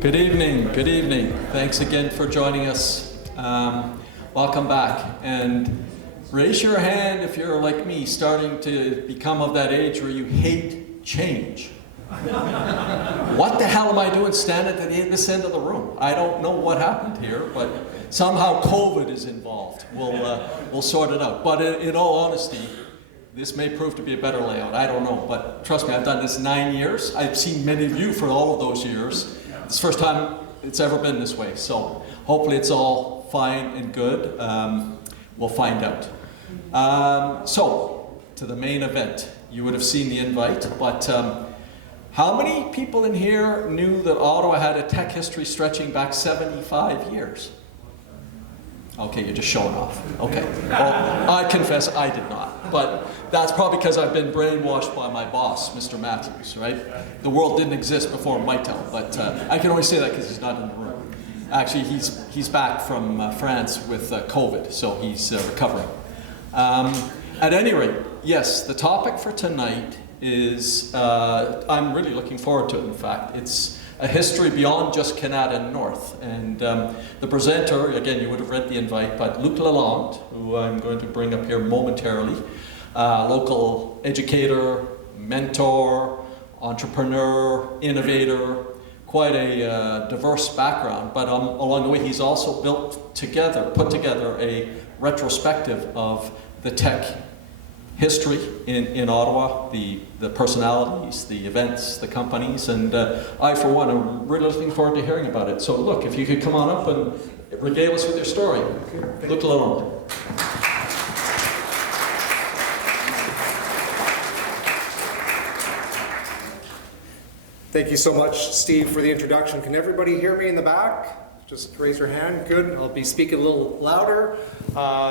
Good evening, good evening. Thanks again for joining us. Welcome back. And raise your hand if you're like me, starting to become of that age where you hate change. What the hell am I doing standing at this end of the room? I don't know what happened here, but somehow COVID is involved. We'll sort it out. But in all honesty, this may prove to be a better layout. I don't know, but trust me, I've done this 9 years. I've seen many of you for all of those years. It's the first time it's ever been this way, so hopefully it's all fine and good. We'll find out. So, to the main event. You would have seen the invite, but how many people in here knew that Ottawa had a tech history stretching back 75 years? Okay, you're just showing off. Okay. Well, I confess I did not, but that's probably because I've been brainwashed by my boss, Mr. Matthews, right? The world didn't exist before Mitel, but I can only say that because he's not in the room. Actually, he's back from France with COVID, so he's recovering. At any rate, yes, the topic for tonight is, I'm really looking forward to it, in fact. It's a history beyond just Canada and North. And the presenter, again, you would have read the invite, but Luc Lalonde, who I'm going to bring up here momentarily, local educator, mentor, entrepreneur, innovator, quite a diverse background, but along the way he's also put together a retrospective of the tech history in Ottawa, the personalities, the events, the companies, and I, for one, am really looking forward to hearing about it. So look, if you could come on up and regale us with your story. Look alone. Thank you so much, Steve, for the introduction. Can everybody hear me in the back? Just raise your hand. Good. I'll be speaking a little louder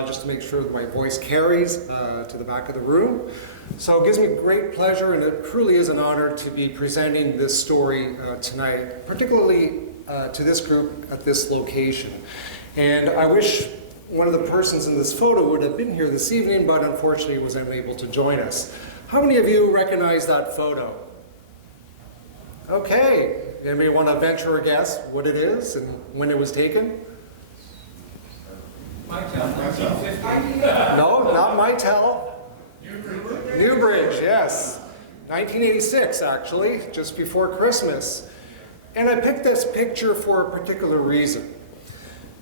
just to make sure that my voice carries to the back of the room. So it gives me great pleasure, and it truly is an honor to be presenting this story tonight, particularly to this group at this location. And I wish one of the persons in this photo would have been here this evening, but unfortunately was unable to join us. How many of you recognize that photo? Okay. Anybody want to venture a guess what it is and when it was taken? Mitel, 1950. No, not Mitel. Newbridge, yes. 1986, actually, just before Christmas. And I picked this picture for a particular reason.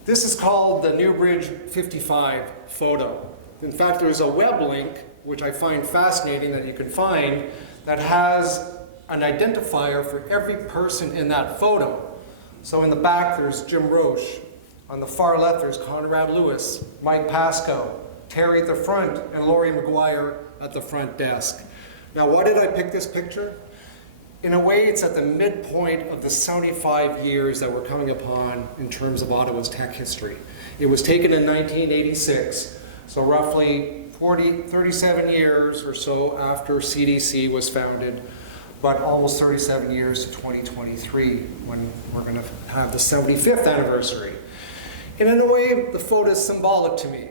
This is called the Newbridge 55 photo. In fact, there's a web link, which I find fascinating that you can find, that has an identifier for every person in that photo. So in the back there's Jim Roche. On the far left there's Conrad Lewis, Mike Pascoe, Terry at the front, and Laurie McGuire at the front desk. Now, why did I pick this picture? In a way, it's at the midpoint of the 75 years that we're coming upon in terms of Ottawa's tech history. It was taken in 1986, so roughly 37 years or so after CDC was founded, but almost 37 years to 2023 when we're going to have the 75th anniversary. And in a way, the photo is symbolic to me.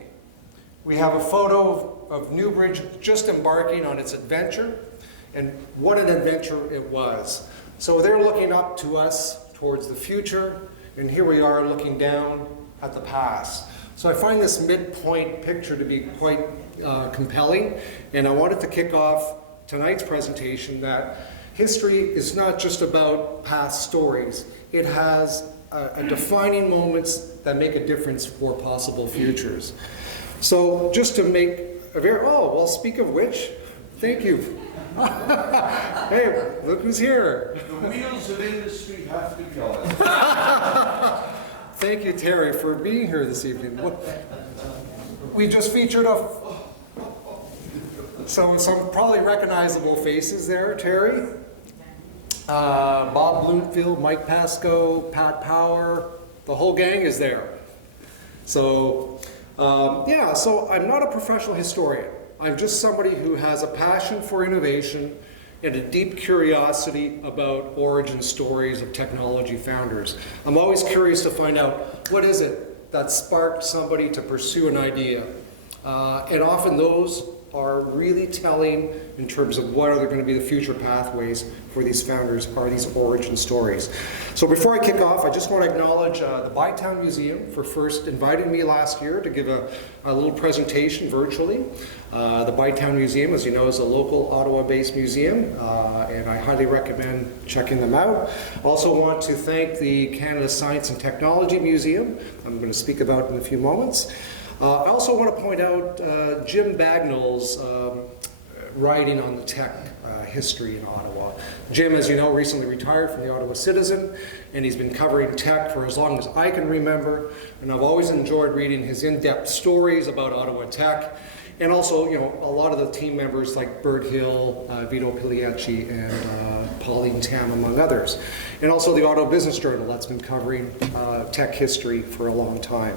We have a photo of Newbridge just embarking on its adventure, and what an adventure it was. So they're looking up to us towards the future, and here we are looking down at the past. So I find this midpoint picture to be quite compelling, and I wanted to kick off tonight's presentation that history is not just about past stories. It has a defining moments that make a difference for possible futures. So just to make a well, speak of which, thank you. Hey, look who's here. The wheels of industry have to go. Thank you, Terry, for being here this evening. We just featured some probably recognizable faces there, Terry. Bob Bloomfield, Mike Pascoe, Pat Power, the whole gang is there. So, so I'm not a professional historian. I'm just somebody who has a passion for innovation and a deep curiosity about origin stories of technology founders. I'm always curious to find out what is it that sparked somebody to pursue an idea. And often those are really telling in terms of what are going to be the future pathways for these founders, are these origin stories. So before I kick off, I just want to acknowledge the Bytown Museum for first inviting me last year to give a little presentation virtually. The Bytown Museum, as you know, is a local Ottawa-based museum, and I highly recommend checking them out. Also want to thank the Canada Science and Technology Museum, I'm going to speak about in a few moments. I also want to point out Jim Bagnall's writing on the tech history in Ottawa. Jim, as you know, recently retired from the Ottawa Citizen, and he's been covering tech for as long as I can remember, and I've always enjoyed reading his in-depth stories about Ottawa tech, and also, you know, a lot of the team members like Bert Hill, Vito Pigliacci, and Pauline Tam, among others. And also the Ottawa Business Journal that's been covering tech history for a long time.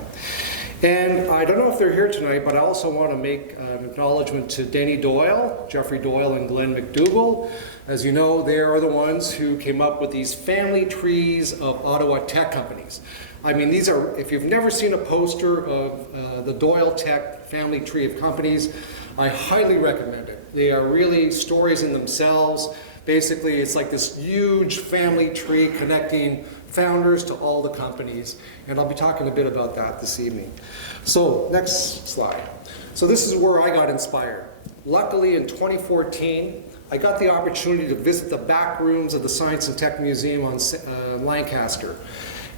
And I don't know if they're here tonight, but I also want to make an acknowledgement to Denny Doyle, Jeffrey Doyle, and Glenn McDougall. As you know, they are the ones who came up with these family trees of Ottawa tech companies. I mean, these are, if you've never seen a poster of the Doyle Tech family tree of companies, I highly recommend it. They are really stories in themselves. Basically, it's like this huge family tree connecting founders to all the companies, and I'll be talking a bit about that this evening. So, next slide. So this is where I got inspired. Luckily, in 2014, I got the opportunity to visit the back rooms of the Science and Tech Museum on Lancaster.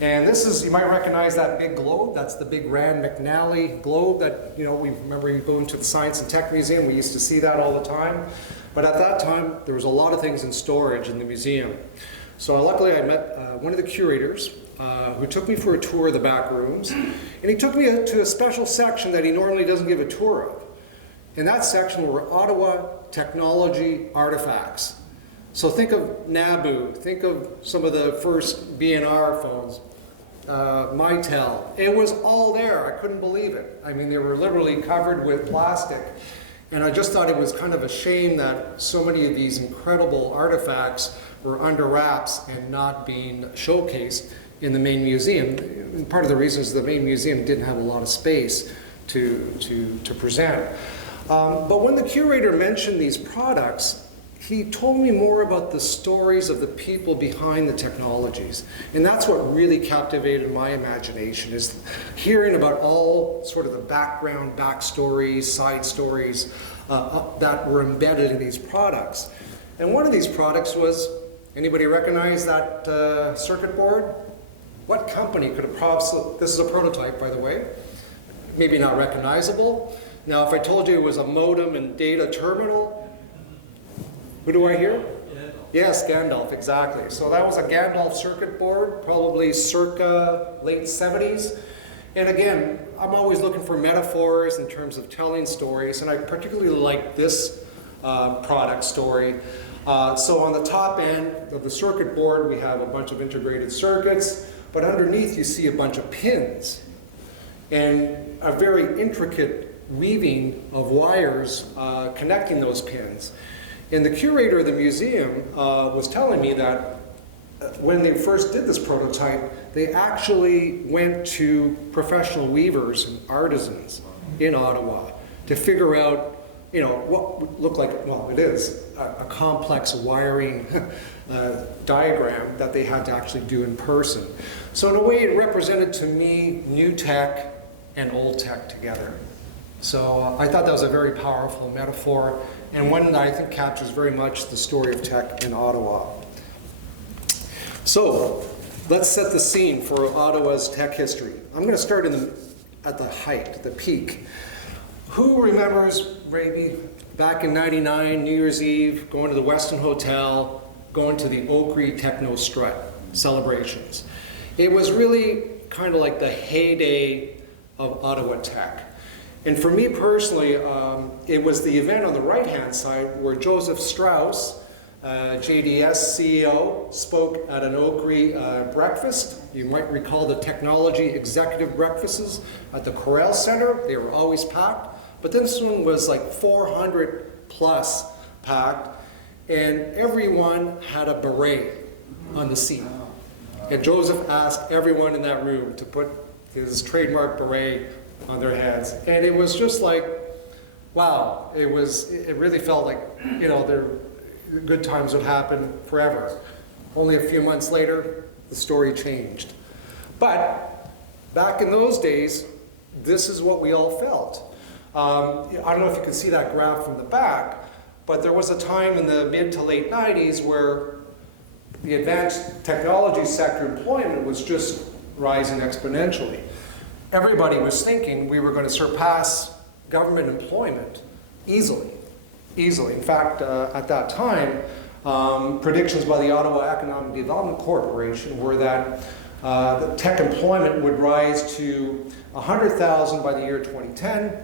And this is, you might recognize that big globe. That's the big Rand McNally globe that, you know, we remember going to the Science and Tech Museum. We used to see that all the time. But at that time, there was a lot of things in storage in the museum. So luckily I met one of the curators who took me for a tour of the back rooms, and he took me to a special section that he normally doesn't give a tour of. In that section were Ottawa technology artifacts. So think of Nabu, think of some of the first BNR phones, Mitel. It was all there, I couldn't believe it. I mean, they were literally covered with plastic. And I just thought it was kind of a shame that so many of these incredible artifacts were under wraps and not being showcased in the main museum. And part of the reason is the main museum didn't have a lot of space to present. But when the curator mentioned these products, he told me more about the stories of the people behind the technologies. And that's what really captivated my imagination, is hearing about all sort of the background, backstories, side stories that were embedded in these products. And one of these products was, anybody recognize that circuit board? What company could have probably, this is a prototype by the way, maybe not recognizable. Now if I told you it was a modem and data terminal, who do I hear? Gandalf. Yes, Gandalf, exactly. So that was a Gandalf circuit board, probably circa late 70s. And again, I'm always looking for metaphors in terms of telling stories, and I particularly like this product story. So on the top end of the circuit board, we have a bunch of integrated circuits, but underneath you see a bunch of pins and a very intricate weaving of wires connecting those pins. And the curator of the museum was telling me that when they first did this prototype, they actually went to professional weavers and artisans in Ottawa to figure out, you know, what would look like, well, it is a complex wiring diagram that they had to actually do in person. So in a way, it represented to me new tech and old tech together. So I thought that was a very powerful metaphor, and one that I think captures very much the story of tech in Ottawa. So let's set the scene for Ottawa's tech history. I'm going to start at the height, the peak. Who remembers maybe back in '99, New Year's Eve, going to the Westin Hotel, going to the Oakry Techno Strut celebrations? It was really kind of like the heyday of Ottawa tech. And for me personally, it was the event on the right-hand side where Joseph Strauss, JDS CEO, spoke at an Oakry breakfast. You might recall the technology executive breakfasts at the Corral Center. They were always packed. But this one was like 400 plus packed, and everyone had a beret on the seat. And Joseph asked everyone in that room to put his trademark beret on their heads. And it was just like wow, it really felt like, you know, the good times would happen forever. Only a few months later, the story changed. But back in those days, this is what we all felt. I don't know if you can see that graph from the back, but there was a time in the mid to late 90s where the advanced technology sector employment was just rising exponentially. Everybody was thinking we were going to surpass government employment easily. In fact, at that time, predictions by the Ottawa Economic Development Corporation were that the tech employment would rise to 100,000 by the year 2010,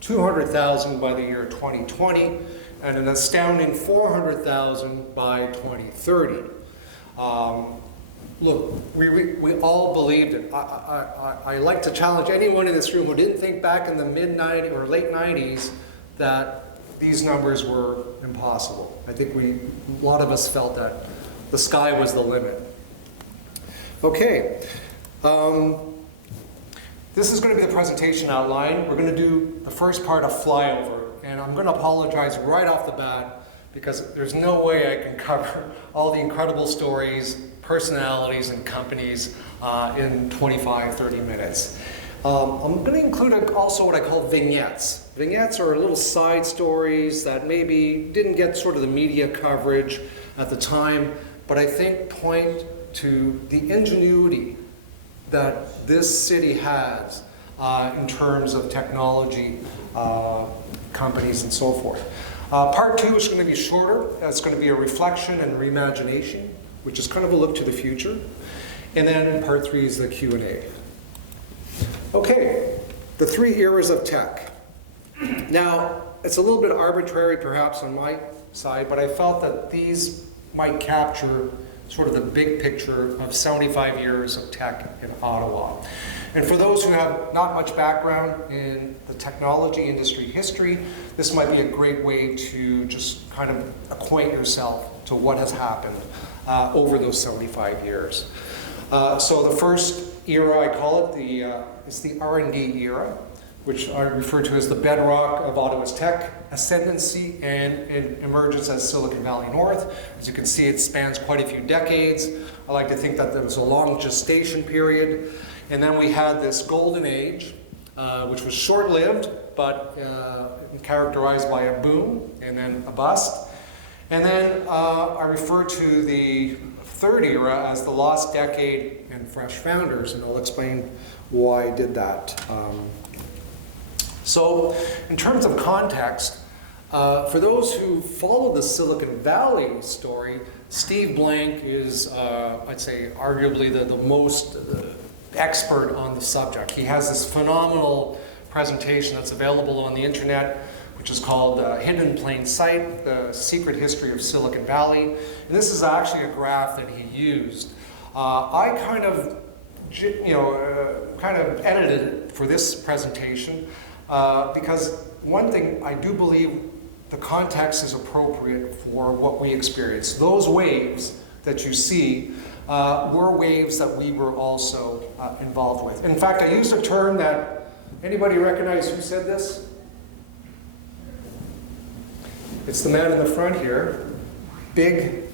200,000 by the year 2020, and an astounding 400,000 by 2030. Look, we all believed it. I like to challenge anyone in this room who didn't think back in the mid-90s or late 90s that these numbers were impossible. I think a lot of us felt that the sky was the limit. Okay, this is going to be the presentation outline. We're going to do the first part of flyover, and I'm going to apologize right off the bat because there's no way I can cover all the incredible stories, personalities, and companies in 25, 30 minutes. I'm going to include also what I call vignettes. Vignettes are little side stories that maybe didn't get sort of the media coverage at the time, but I think point to the ingenuity that this city has in terms of technology companies and so forth. Part 2 is going to be shorter. It's going to be a reflection and reimagination, which is kind of a look to the future. And then part 3 is the Q&A. Okay, the 3 eras of tech. Now, it's a little bit arbitrary perhaps on my side, but I felt that these might capture sort of the big picture of 75 years of tech in Ottawa. And for those who have not much background in the technology industry history, this might be a great way to just kind of acquaint yourself to what has happened over those 75 years. So the first era, I call it, it's the R&D era, which I refer to as the bedrock of Ottawa's tech ascendancy and emergence as Silicon Valley North. As you can see, it spans quite a few decades. I like to think that there was a long gestation period. And then we had this golden age, which was short-lived, but characterized by a boom and then a bust. And then I refer to the third era as the lost decade and fresh founders, and I'll explain why I did that. So, in terms of context, for those who follow the Silicon Valley story, Steve Blank is, I'd say, arguably the most expert on the subject. He has this phenomenal presentation that's available on the internet, which is called Hidden in Plain Sight, The Secret History of Silicon Valley. And this is actually a graph that he used. I kind of edited it for this presentation because one thing I do believe the context is appropriate for what we experience. Those waves that you see were waves that we were also involved with. In fact, I used a term that, anybody recognize who said this? It's the man in the front here. Big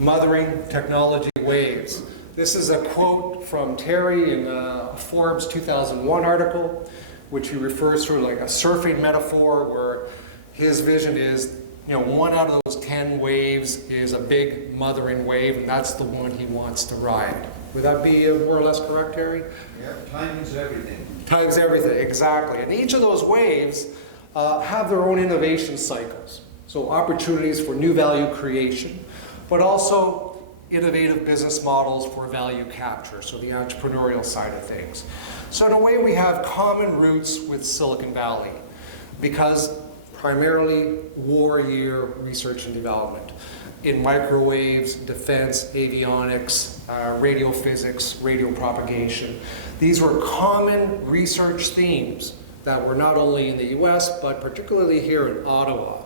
mothering technology waves. This is a quote from Terry in a Forbes 2001 article, which he refers to like a surfing metaphor, where his vision is, one out of those 10 waves is a big mothering wave, and that's the one he wants to ride. Would that be more or less correct, Terry? Yeah, time's everything. Time's everything, exactly. And each of those waves have their own innovation cycles. So opportunities for new value creation, but also innovative business models for value capture, so the entrepreneurial side of things. So in a way, we have common roots with Silicon Valley because primarily war year research and development in microwaves, defense, avionics, radio physics, radio propagation. These were common research themes that were not only in the US, but particularly here in Ottawa.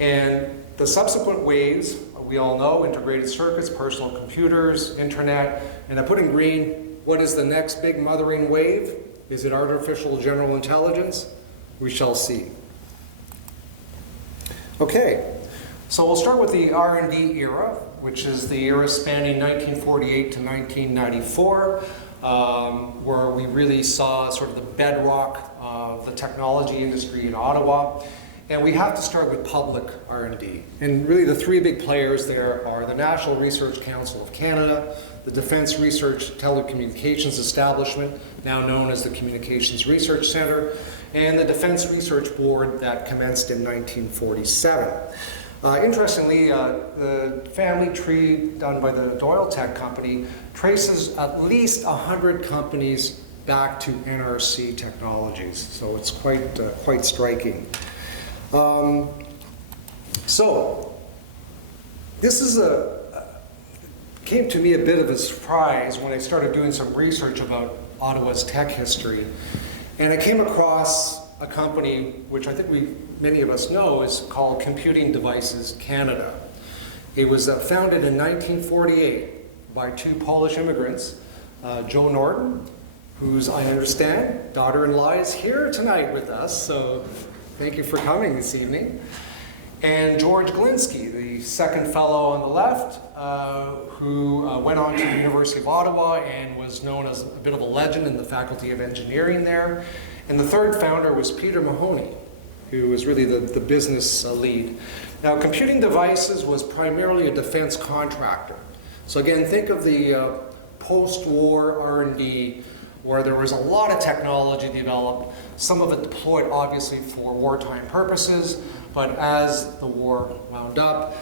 And the subsequent waves, we all know, integrated circuits, personal computers, internet, and I put in green, what is the next big mothering wave? Is it artificial general intelligence? We shall see. Okay, so we'll start with the R&D era, which is the era spanning 1948 to 1994, where we really saw sort of the bedrock of the technology industry in Ottawa. And we have to start with public R&D. And really the three big players there are the National Research Council of Canada, the Defence Research Telecommunications Establishment, now known as the Communications Research Centre, and the Defence Research Board that commenced in 1947. Interestingly, the family tree done by the Doyle Tech Company traces at least 100 companies back to NRC technologies, so it's quite striking. So this is came to me a bit of a surprise when I started doing some research about Ottawa's tech history, and I came across a company which I think many of us know is called Computing Devices Canada. It was founded in 1948 by two Polish immigrants, Joe Norton, whose, I understand, daughter-in-law is here tonight with us, so thank you for coming this evening. And George Glinski, the second fellow on the left, who went on to the University of Ottawa and was known as a bit of a legend in the Faculty of Engineering there. And the third founder was Peter Mahoney, who was really the business lead. Now, Computing Devices was primarily a defense contractor. So again, think of the post-war R&D, where there was a lot of technology developed, some of it deployed obviously for wartime purposes, but as the war wound up,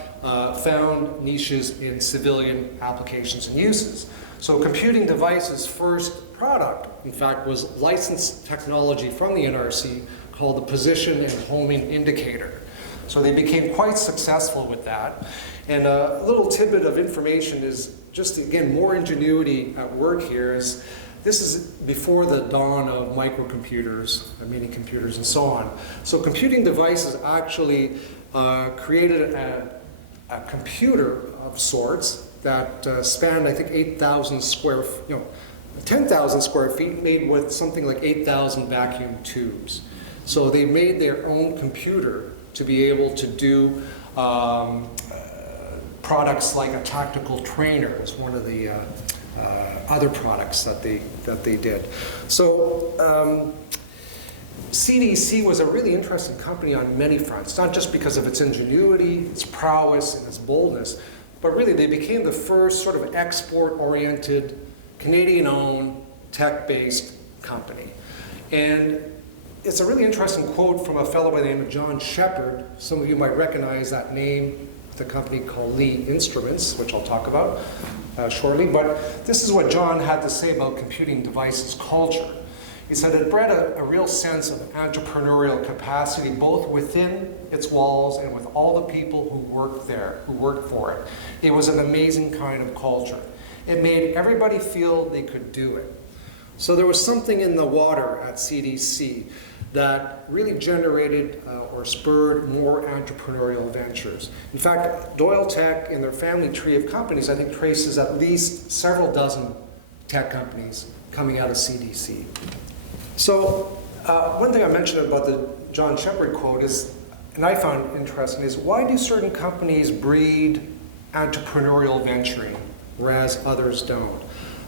found niches in civilian applications and uses. So Computing Devices' first product, in fact, was licensed technology from the NRC called the Position and Homing Indicator. So they became quite successful with that. And a little tidbit of information is just, again, more ingenuity at work here is this is before the dawn of microcomputers, mini computers, and so on. So Computing Devices actually created a computer of sorts that spanned, I think, 10,000 square feet, made with something like 8,000 vacuum tubes. So they made their own computer to be able to do products like a tactical trainer is one of the other products that they did. So CDC was a really interesting company on many fronts, not just because of its ingenuity, its prowess, and its boldness, but really they became the first sort of export-oriented, Canadian-owned, tech-based company. And it's a really interesting quote from a fellow by the name of John Shepard. Some of you might recognize that name with a company called Lee Instruments, which I'll talk about shortly. But this is what John had to say about Computing Devices culture. He said it bred a real sense of entrepreneurial capacity, both within its walls and with all the people who worked there, who worked for it. It was an amazing kind of culture. It made everybody feel they could do it. So there was something in the water at CDC that really generated or spurred more entrepreneurial ventures. In fact, Doyle Tech in their family tree of companies, I think, traces at least several dozen tech companies coming out of CDC. So one thing I mentioned about the John Shepard quote is, and I found interesting, is why do certain companies breed entrepreneurial venturing, whereas others don't?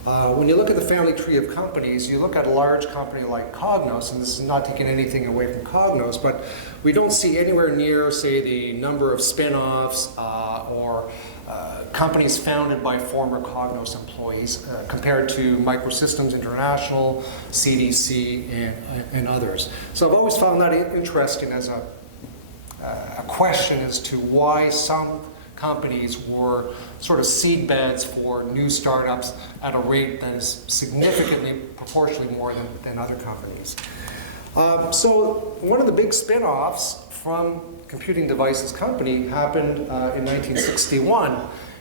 When you look at the family tree of companies, you look at a large company like Cognos, and this is not taking anything away from Cognos, but we don't see anywhere near, say, the number of spin-offs or companies founded by former Cognos employees compared to Microsystems International, CDC, and others. So I've always found that interesting as a question as to why some companies were sort of seed beds for new startups at a rate that is significantly, proportionally more than other companies. So one of the big spin-offs from Computing Devices Company happened in 1961.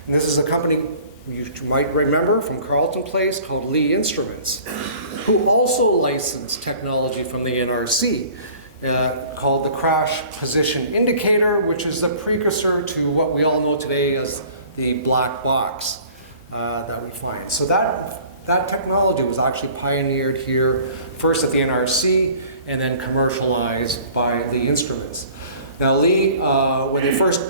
And this is a company you might remember from Carleton Place called Lee Instruments, who also licensed technology from the NRC. Called the Crash Position Indicator, which is the precursor to what we all know today as the black box that we find. So that that technology was actually pioneered here, first at the NRC, and then commercialized by Lee Instruments. Now Lee, when they first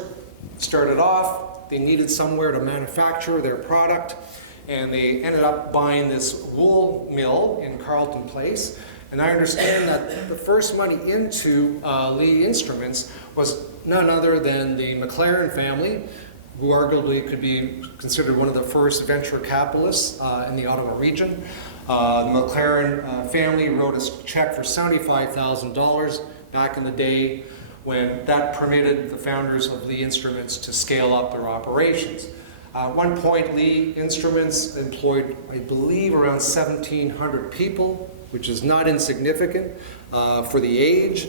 started off, they needed somewhere to manufacture their product, and they ended up buying this wool mill in Carleton Place. And I understand that the first money into Lee Instruments was none other than the McLaren family, who arguably could be considered one of the first venture capitalists in the Ottawa region. The McLaren family wrote a check for $75,000 back in the day, when that permitted the founders of Lee Instruments to scale up their operations. At one point, Lee Instruments employed, I believe, around 1,700 people, which is not insignificant for the age,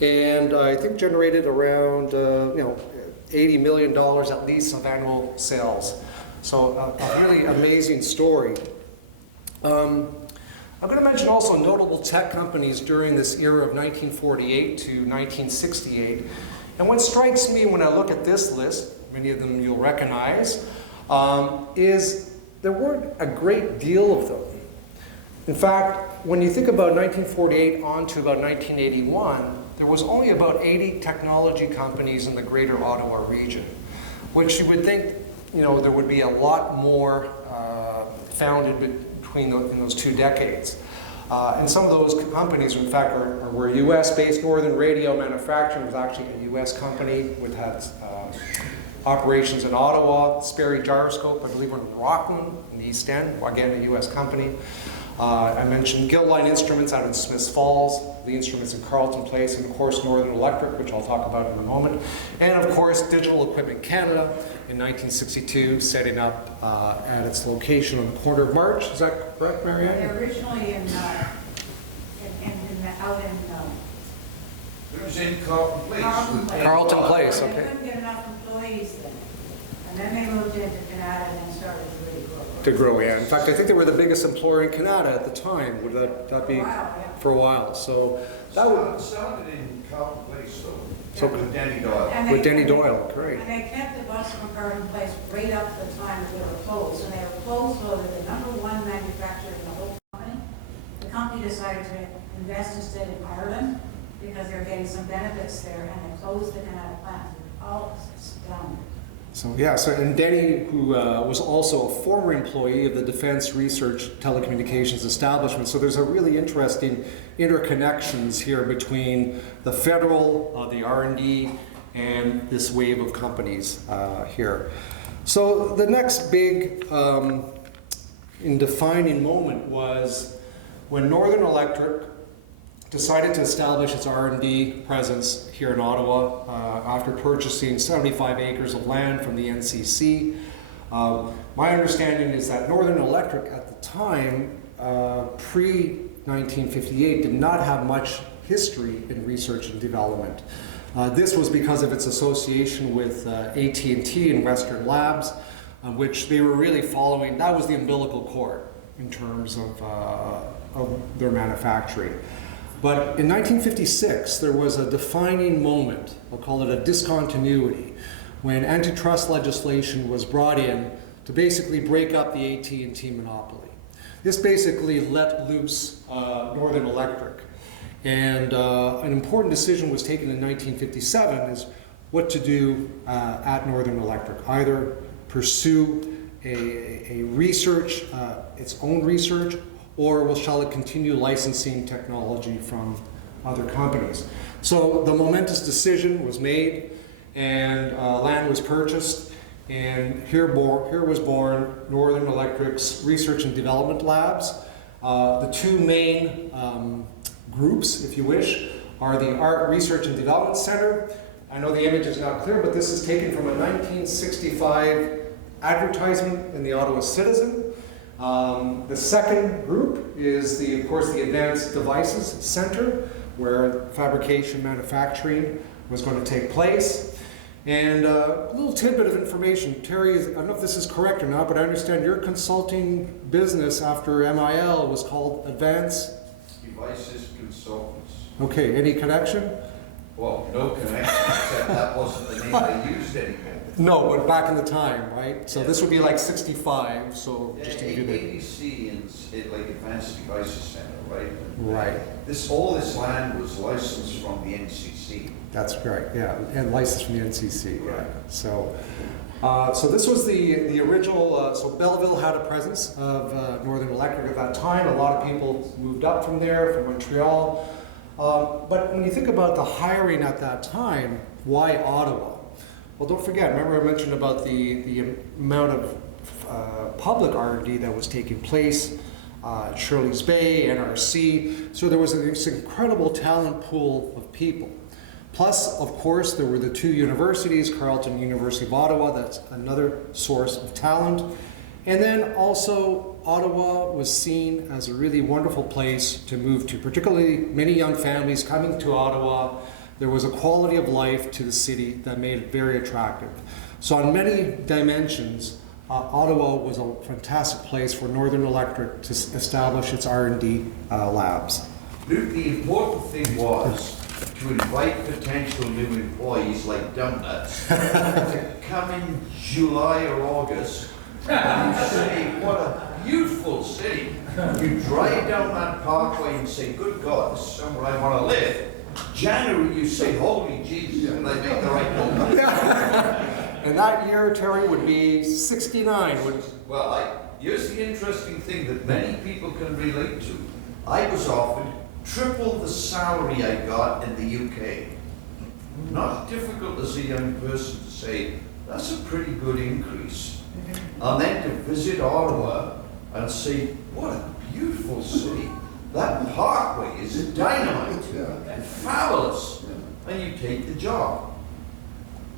and I think generated around $80 million at least of annual sales. So a really amazing story. I'm going to mention also notable tech companies during this era of 1948 to 1968. And what strikes me when I look at this list, many of them you'll recognize, is there weren't a great deal of them. In fact, when you think about 1948 on to about 1981, there was only about 80 technology companies in the greater Ottawa region, which you would think, there would be a lot more founded in those 2 decades. And some of those companies, in fact, were US-based. Northern Radio Manufacturing was actually a US company which had operations in Ottawa. Sperry Gyroscope, I believe, were in Rockland, in the East End, again, a US company. I mentioned Gilline Instruments out in Smiths Falls, the Instruments in Carleton Place, and of course Northern Electric, which I'll talk about in a moment. And of course Digital Equipment Canada in 1962, setting up at its location on the corner of March. Is that correct, Marianne? They're originally It was in Carleton Place. Carleton Place, They okay. couldn't get enough employees then. And then they moved into Canada and started to really grow. To grow, yeah. In fact, I think they were the biggest employer in Canada at the time. Would that be? For a while, yeah. For a while. So that would. Started in Carleton Place, though. So With Denny Doyle. And with they- Denny Doyle, great. And they kept the bus from Carleton Place right up to the time that they were closed. And they were closed so that the #1 manufacturer in the whole company, the company decided to invest instead in Ireland because they were getting some benefits there, and they closed the Canada plant. All down. So yeah, and Denny, who was also a former employee of the Defense Research Telecommunications Establishment, so there's a really interesting interconnections here between the federal, the R&D, and this wave of companies here. So the next big defining moment was when Northern Electric decided to establish its R&D presence here in Ottawa after purchasing 75 acres of land from the NCC. My understanding is that Northern Electric at the time, pre-1958, did not have much history in research and development. This was because of its association with AT&T and Western Labs, which they were really following. That was the umbilical cord in terms of their manufacturing. But in 1956, there was a defining moment, I'll call it a discontinuity, when antitrust legislation was brought in to basically break up the AT&T monopoly. This basically let loose Northern Electric. And an important decision was taken in 1957 is what to do at Northern Electric. Either pursue a research, its own research, or shall it continue licensing technology from other companies? So the momentous decision was made, and land was purchased, and here was born Northern Electric's Research and Development Labs. The two main groups, if you wish, are the Art Research and Development Center. I know the image is not clear, but this is taken from a 1965 advertisement in the Ottawa Citizen. The second group is, of course, the Advanced Devices Center, where fabrication manufacturing was going to take place. And a little tidbit of information. Terry, I don't know if this is correct or not, but I understand your consulting business after MIL was called Advanced Devices Consultants. Okay, any connection? Well, no connection, except that wasn't the name they used anymore. No, but back in the time, right? So this would be like 65, so just to give you the... ADC and like Advanced Devices Center, right? Right. All this land was licensed from the NCC. That's correct, yeah, and licensed from the NCC, yeah. Right. So, so this was the original, so Belleville had a presence of Northern Electric at that time. A lot of people moved up from there, from Montreal. But when you think about the hiring at that time, why Ottawa? Well, don't forget, remember I mentioned about the amount of public R&D that was taking place at Shirley's Bay, NRC. So there was this incredible talent pool of people. Plus, of course, there were the two universities, Carleton University of Ottawa, that's another source of talent. And then also, Ottawa was seen as a really wonderful place to move to, particularly many young families coming to Ottawa. There was a quality of life to the city that made it very attractive. So on many dimensions, Ottawa was a fantastic place for Northern Electric to establish its R&D labs. Luke, the important thing was to invite potential new employees like Dumbnuts to come in July or August and you say, what a beautiful city. You drive down that parkway and say, good God, this is somewhere I want to live. January, you say, holy Jesus, did I make the right move? And that year, Terry, would be 69. Well, here's the interesting thing that many people can relate to. I was offered triple the salary I got in the UK. Not difficult as a young person to say, that's a pretty good increase. And then to visit Ottawa and say, what a beautiful city. That parkway is dynamite, fabulous. And you take the job.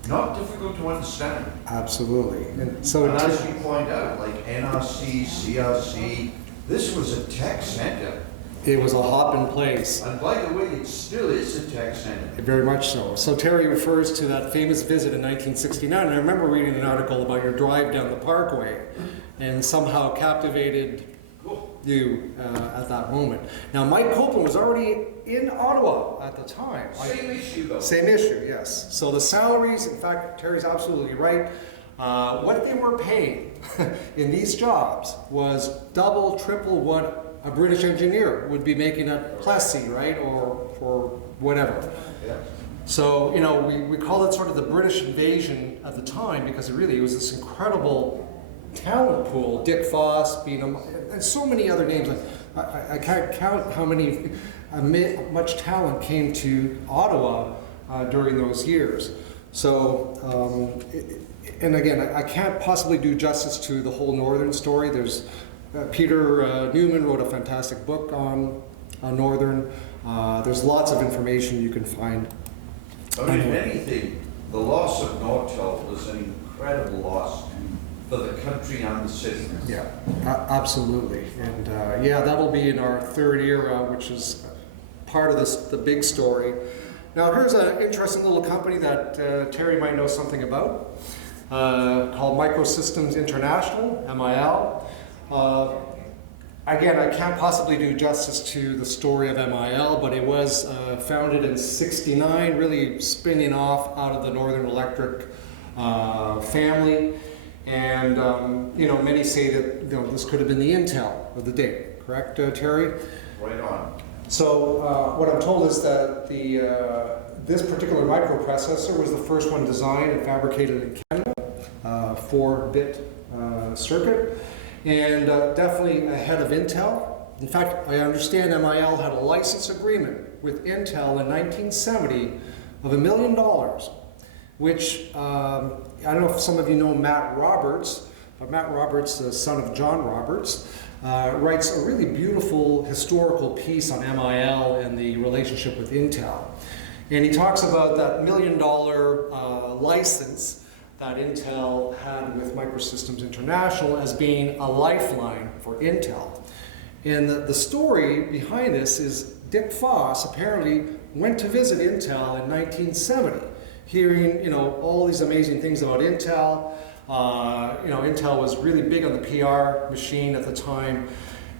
Not difficult to understand. Absolutely. And so, and as you point out, like NRC, CRC, this was a tech center. It was a hop-in place. And by the way, it still is a tech center. Very much so. So Terry refers to that famous visit in 1969. And I remember reading an article about your drive down the Parkway and somehow captivated you at that moment. Now, Mike Copeland was already in Ottawa at the time. Same issue, though. Same issue, yes. So the salaries, in fact, Terry's absolutely right. What they were paying in these jobs was double, triple what a British engineer would be making at Plessy, right, or for whatever. Yeah. So, you know, we call it sort of the British invasion at the time because it was this incredible talent pool. Dick Foss, and so many other names. I can't count how much talent came to Ottawa during those years. So, and again, I can't possibly do justice to the whole Northern story. There's Peter Newman wrote a fantastic book on Northern. There's lots of information you can find. I mean, if anything, the loss of Nortel was an incredible loss for the country and the city. Yeah, absolutely. And yeah, that will be in our third era, which is part of the big story. Now, here's an interesting little company that Terry might know something about, called Microsystems International, MIL. Again, I can't possibly do justice to the story of MIL, but it was founded in '69, really spinning off out of the Northern Electric family. And, you know, many say that this could have been the Intel of the day, correct, Terry? Right on. So what I'm told is that this particular microprocessor was the first one designed and fabricated in Canada, 4-bit circuit. And definitely ahead of Intel. In fact, I understand MIL had a license agreement with Intel in 1970 of $1 million, which, I don't know if some of you know Matt Roberts, but Matt Roberts, the son of John Roberts, writes a really beautiful historical piece on MIL and the relationship with Intel. And he talks about that $1 million license that Intel had with Microsystems International as being a lifeline for Intel. And the story behind this is Dick Foss apparently went to visit Intel in 1970, hearing all these amazing things about Intel. Intel was really big on the PR machine at the time.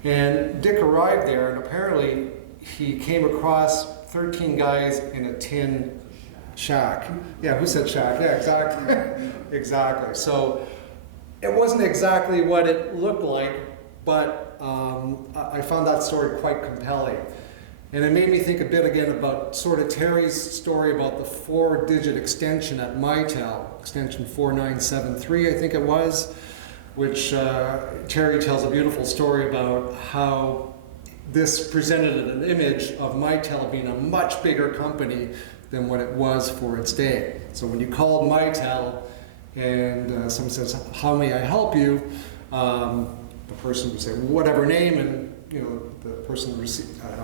And Dick arrived there, and apparently he came across 13 guys in a tin Shack. Yeah, who said shack? Yeah, exactly. Exactly. So it wasn't exactly what it looked like, but I found that story quite compelling. And it made me think a bit again about sort of Terry's story about the 4-digit extension at Mitel, extension 4973, I think it was, which Terry tells a beautiful story about how this presented an image of Mitel being a much bigger company than what it was for its day. So when you called Mitel and someone says, "How may I help you?" The person would say, "Whatever name," and the person on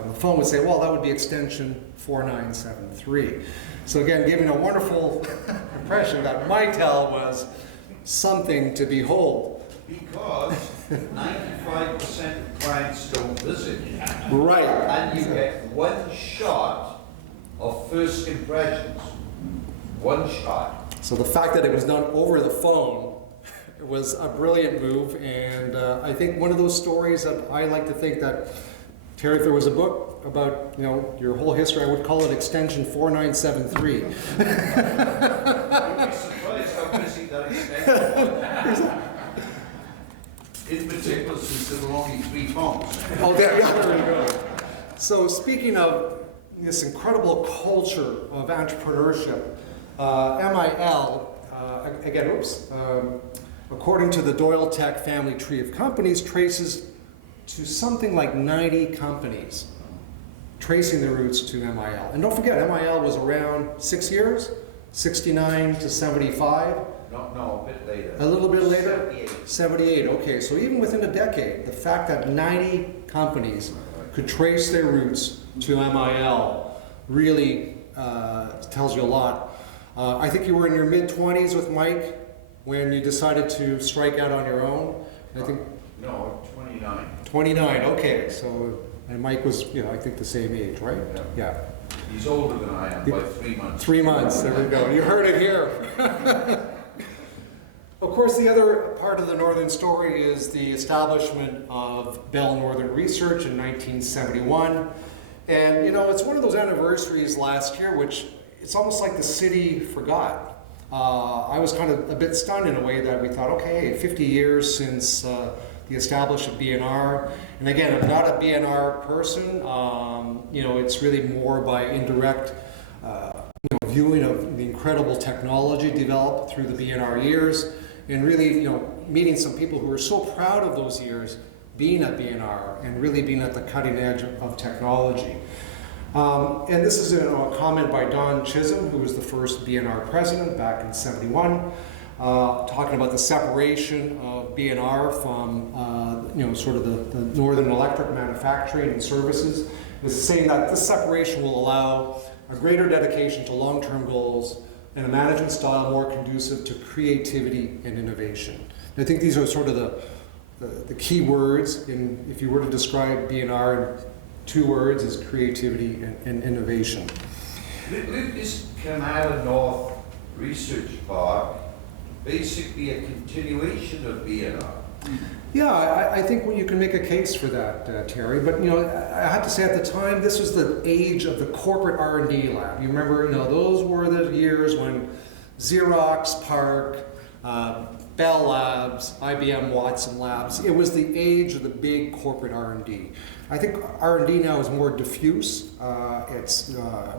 the phone would say, "Well, that would be extension 4973." So again, giving a wonderful impression that Mitel was something to behold. Because 95% of clients don't visit. Right. And you get one shot of first impressions. One shot. So the fact that it was done over the phone was a brilliant move, and I think one of those stories that I like to think that, Terry, if there was a book about your whole history, I would call it Extension 4973. You'd be surprised how busy that extension. In particular, since there were only 3 phones. Oh, there you go. So speaking of this incredible culture of entrepreneurship, MIL, again, according to the Doyle Tech family tree of companies, traces to something like 90 companies tracing their roots to MIL. And don't forget, MIL was around 6 years, 69 to 75. No, a bit later. A little bit later? 78. 78, okay. So even within a decade, the fact that 90 companies could trace their roots to MIL really tells you a lot. I think you were in your mid-20s with Mike when you decided to strike out on your own. I think No, 29. 29, okay. So, and Mike was, I think the same age, right? Yeah. He's older than I am by 3 months. 3 months, there we go. You heard it here. Of course, the other part of the Northern story is the establishment of Bell Northern Research in 1971. And, it's one of those anniversaries last year, which it's almost like the city forgot. I was kind of a bit stunned in a way that we thought, okay, 50 years since the establishment of BNR. And again, I'm not a BNR person. It's really more by indirect viewing of the incredible technology developed through the BNR years, and really, meeting some people who are so proud of those years being at BNR and really being at the cutting edge of technology. And this is a comment by Don Chisholm, who was the first BNR president back in '71, talking about the separation of BNR from, sort of the Northern Electric manufacturing and services. Is saying that this separation will allow a greater dedication to long-term goals and a management style more conducive to creativity and innovation. And I think these are sort of the key words if you were to describe BNR in 2 words, is creativity and innovation. Lucas Canada North Research Park, basically a continuation of BNR. Yeah, I think you can make a case for that, Terry. But I have to say, at the time, this was the age of the corporate R&D lab. You remember, those were the years when Xerox PARC, Bell Labs, IBM Watson Labs. It was the age of the big corporate R&D. I think R&D now is more diffuse. It's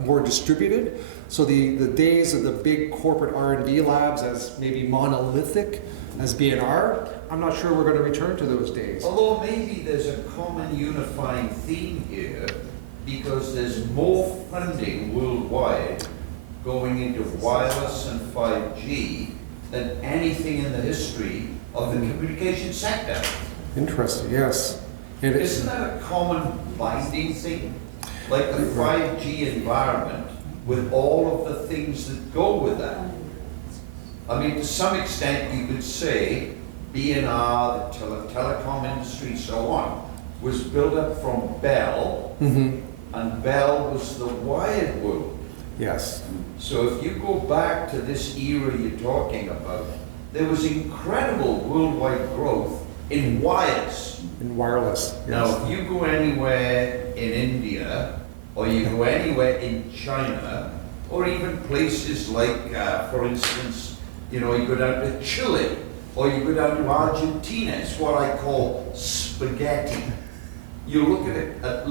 more distributed. So the days of the big corporate R&D labs as maybe monolithic as BNR, I'm not sure we're going to return to those days. Although maybe there's a common unifying theme here, because there's more funding worldwide going into wireless and 5G than anything in the history of the communication sector. Interesting, yes. Isn't that a common binding thing? Like the 5G environment with all of the things that go with that. I mean, to some extent you could say BNR, the telecom industry, so on, was built up from Bell, and Bell was the wired world. Yes. So if you go back to this era you're talking about, there was incredible worldwide growth in wires. In wireless, yes. Now, if you go anywhere in India, or you go anywhere in China, or even places like, for instance, you go down to Chile, or you go down to Argentina. It's what I call spaghetti. You look at a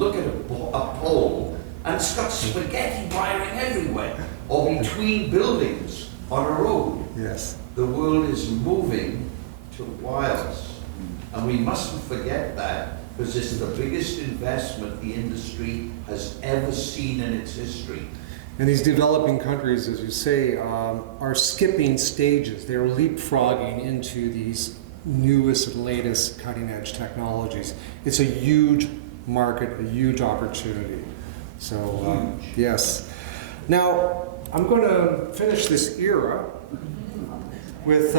pole, and it's got spaghetti wiring everywhere, or between buildings on a road. Yes. The world is moving to wireless, and we mustn't forget that, because it's the biggest investment the industry has ever seen in its history. And these developing countries, as you say, are skipping stages. They're leapfrogging into these newest and latest cutting-edge technologies. It's a huge market, a huge opportunity. So, yes. Now, I'm going to finish this era with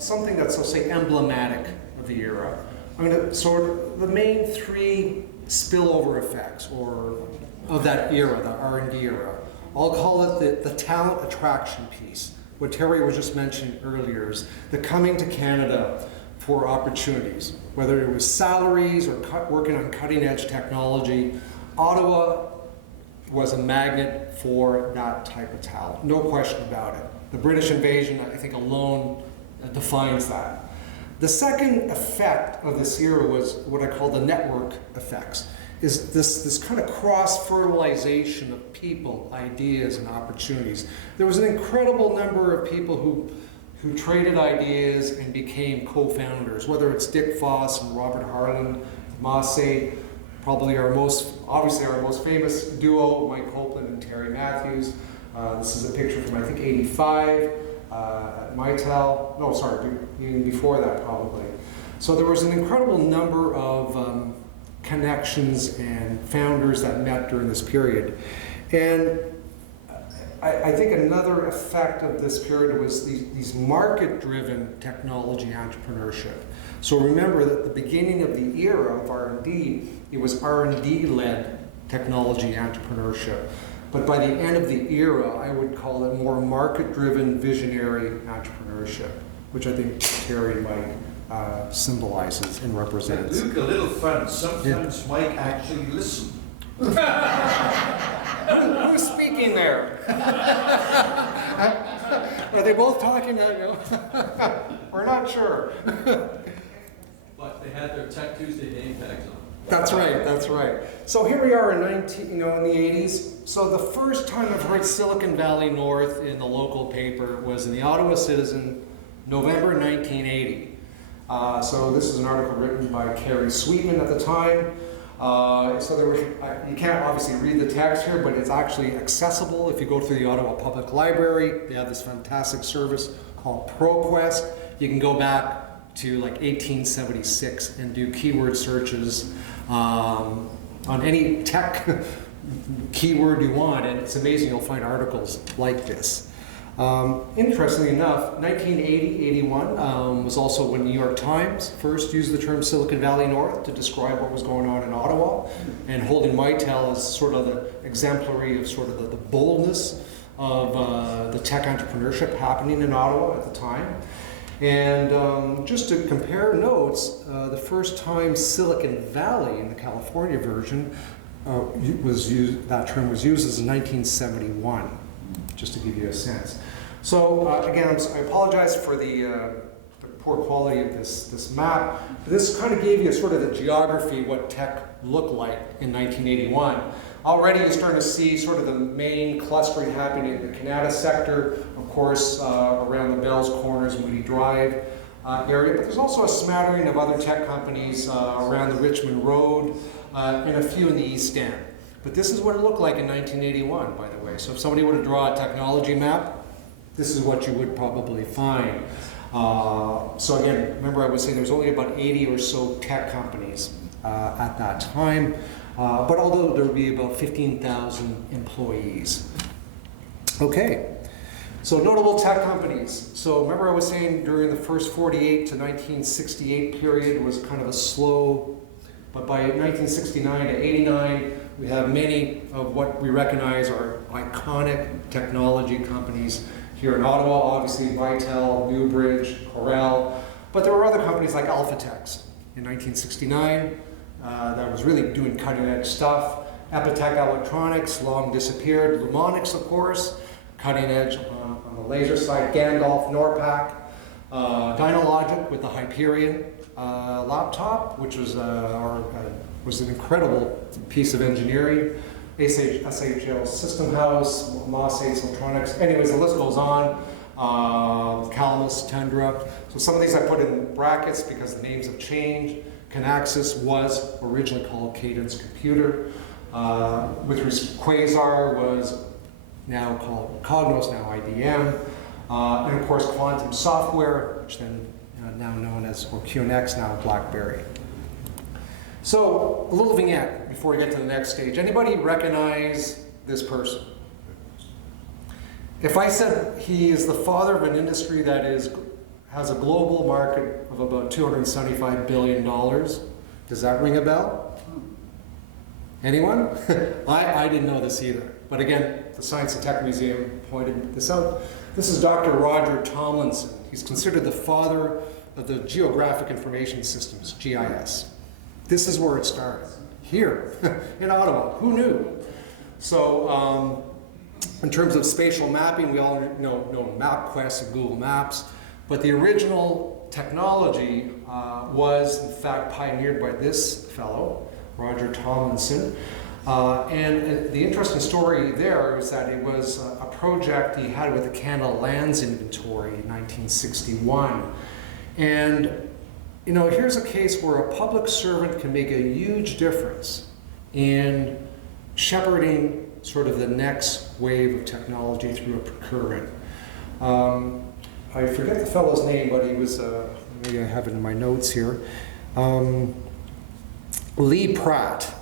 something that's, let's say, emblematic of the era. I'm going to sort of the main three spillover effects, or of that era, the R&D era. I'll call it the talent attraction piece. What Terry was just mentioning earlier is the coming to Canada for opportunities, whether it was salaries or working on cutting edge technology. Ottawa was a magnet for that type of talent, no question about it. The British invasion, I think, alone defines that. The second effect of this era was what I call the network effects, is this kind of cross-fertilization of people, ideas, and opportunities. There was an incredible number of people who traded ideas and became co-founders, whether it's Dick Foss and Robert Harland, Massey, probably obviously our most famous duo, Mike Copeland and Terry Matthews. This is a picture from, I think, '85 at Mitel. No, sorry, even before that probably. So there was an incredible number of connections and founders that met during this period. And I think another effect of this period was these market-driven technology entrepreneurship. So remember that the beginning of the era of R&D, it was R&D-led technology entrepreneurship. But by the end of the era, I would call it more market-driven visionary entrepreneurship, which I think Terry and Mike symbolizes and represents. Luke, a little fun. Sometimes Mike actually listens. Who's speaking there? Are they both talking? We're not sure. But they had their Tech Tuesday name tags on. That's right, that's right. So here we are in in the 80s. So the first time I've heard Silicon Valley North in the local paper was in the Ottawa Citizen, November 1980. So this is an article written by Carrie Sweetman at the time. So there was, you can't obviously read the text here, but it's actually accessible if you go through the Ottawa Public Library. They have this fantastic service called ProQuest. You can go back to like 1876 and do keyword searches on any tech keyword you want, and it's amazing, you'll find articles like this. Interestingly enough, 1980-81 was also when New York Times first used the term Silicon Valley North to describe what was going on in Ottawa, and holding Mitel as sort of the exemplary of sort of the boldness of the tech entrepreneurship happening in Ottawa at the time. And just to compare notes, the first time Silicon Valley in the California version that term was used is in 1971, just to give you a sense. So again, I apologize for the poor quality of this map. This kind of gave you sort of the geography, what tech looked like in 1981. Already you're starting to see sort of the main clustering happening in the Canada sector, of course, around the Bells Corners, Moody Drive area, but there's also a smattering of other tech companies around the Richmond Road and a few in the East End. But this is what it looked like in 1981, by the way. So if somebody were to draw a technology map, this is what you would probably find. So again, remember I was saying there was only about 80 or so tech companies at that time. But although there would be about 15,000 employees. Okay, so notable tech companies. So remember I was saying during the first 48 to 1968 period was kind of a slow, but by 1969 to 89, we have many of what we recognize are iconic technology companies here in Ottawa. Obviously Mitel, Newbridge, Corel, but there were other companies like Alphatex in 1969. That was really doing cutting-edge stuff. Epitech Electronics, long disappeared. Lumonix, of course. cutting edge on the laser side. Gandalf, Norpac, Dynalogic with the Hyperion laptop, which was was an incredible piece of engineering. SHL System House, Moss Ace Electronics. Anyways, the list goes on. Calamus, Tundra. So some of these I put in brackets because the names have changed. Canaxis was originally called Cadence Computer. Quasar was now called Cognos, now IBM. And of course, Quantum Software, which then now known as, or QNX, now BlackBerry. So, a little vignette before we get to the next stage. Anybody recognize this person? If I said he is the father of an industry that has a global market of about $275 billion, does that ring a bell? Anyone? I didn't know this either. But again, the Science and Tech Museum pointed this out. This is Dr. Roger Tomlinson. He's considered the father of the Geographic Information Systems, GIS. This is where it started, here in Ottawa. Who knew? So in terms of spatial mapping, we all know MapQuest and Google Maps, but the original technology was in fact pioneered by this fellow, Roger Tomlinson. And the interesting story there is that it was a project he had with the Canada Lands Inventory in 1961. And here's a case where a public servant can make a huge difference in shepherding sort of the next wave of technology through a procurement. I forget the fellow's name, but he was, maybe I have it in my notes here. Lee Pratt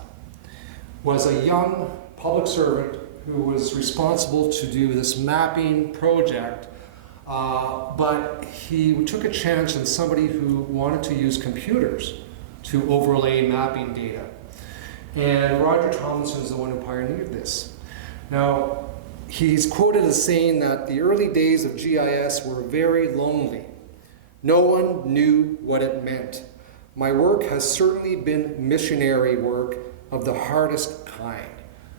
was a young public servant who was responsible to do this mapping project. But he took a chance on somebody who wanted to use computers to overlay mapping data. And Roger Tomlinson is the one who pioneered this. Now, he's quoted as saying that the early days of GIS were very lonely. No one knew what it meant. My work has certainly been missionary work of the hardest kind.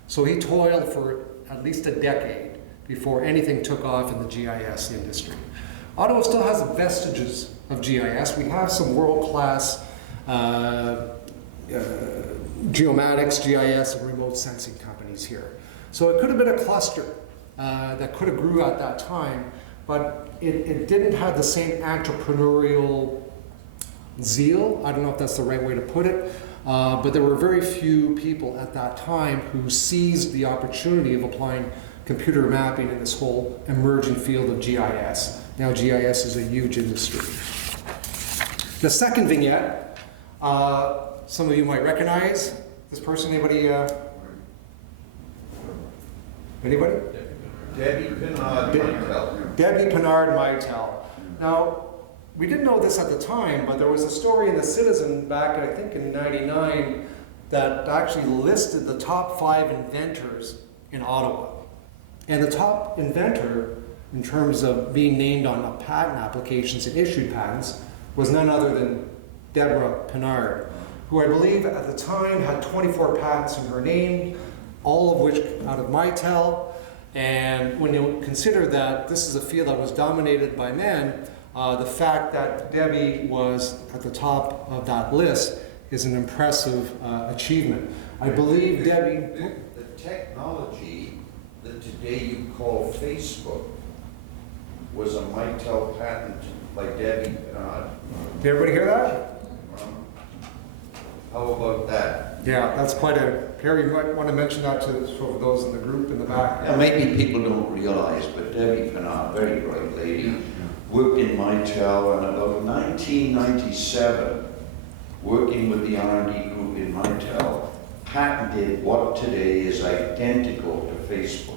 So he toiled for at least a decade before anything took off in the GIS industry. Ottawa still has vestiges of GIS. We have some world-class geomatics, GIS, and remote sensing companies here. So it could have been a cluster that could have grew at that time, but it didn't have the same entrepreneurial zeal. I don't know if that's the right way to put it, but there were very few people at that time who seized the opportunity of applying computer mapping in this whole emerging field of GIS. Now GIS is a huge industry. The second vignette, some of you might recognize this person. Anybody? Anybody? Debbie Pinard Mytel. Debbie Pinard Mytel. Now, we didn't know this at the time, but there was a story in the Citizen back, I think in '99, that actually listed the top 5 inventors in Ottawa. And the top inventor, in terms of being named on patent applications and issued patents, was none other than Deborah Pinard, who I believe at the time had 24 patents in her name, all of which out of Mytel. And when you consider that this is a field that was dominated by men, the fact that Debbie was at the top of that list is an impressive achievement. I believe Debbie... The technology that today you call Facebook was a Mytel patent by Debbie Pinard. Did everybody hear that? How about that? Yeah, that's quite a... Perry, you might want to mention that to for those in the group in the back. Yeah, maybe people don't realize, but Debbie Pinard, very bright lady, worked in Mytel, and about 1997, working with the R&D group in Mytel, patented what today is identical to Facebook.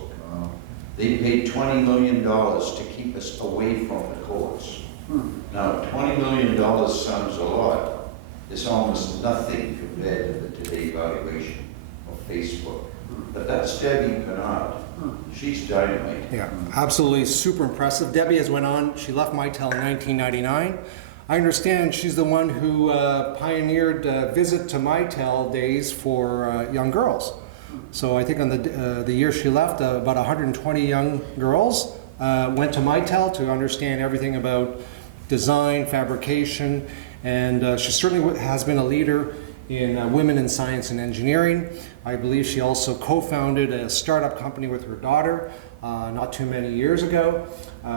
They paid $20 million to keep us away from the courts. Now, $20 million sounds a lot. It's almost nothing compared to the today valuation of Facebook. But that's Debbie Pinard. She's dynamite. Yeah, absolutely super impressive. Debbie has went on, she left Mytel in 1999. I understand she's the one who pioneered visit to Mytel days for young girls. So I think on the year she left, about 120 young girls went to Mitel to understand everything about design, fabrication, and she certainly has been a leader in women in science and engineering. I believe she also co-founded a startup company with her daughter not too many years ago.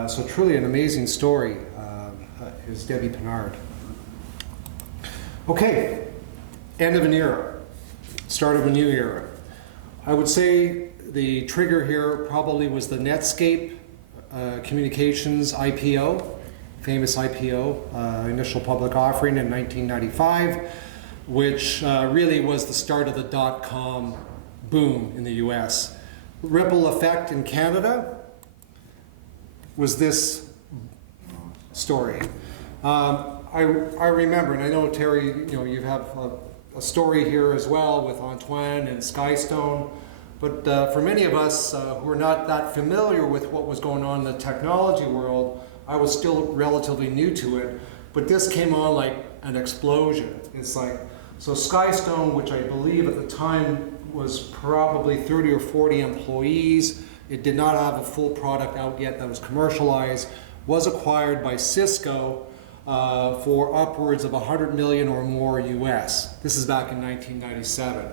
So truly an amazing story is Debbie Pinard. Okay, end of an era, start of a new era. I would say the trigger here probably was the Netscape Communications IPO, famous IPO, initial public offering in 1995, which really was the start of the dot-com boom in the US. Ripple effect in Canada was this story. I remember, and I know Terry, you have a story here as well with Antoine and Skystone, but for many of us who are not that familiar with what was going on in the technology world, I was still relatively new to it, but this came on like an explosion. It's like, so Skystone, which I believe at the time was probably 30 or 40 employees, it did not have a full product out yet that was commercialized, was acquired by Cisco for upwards of 100 million or more US. This is back in 1997.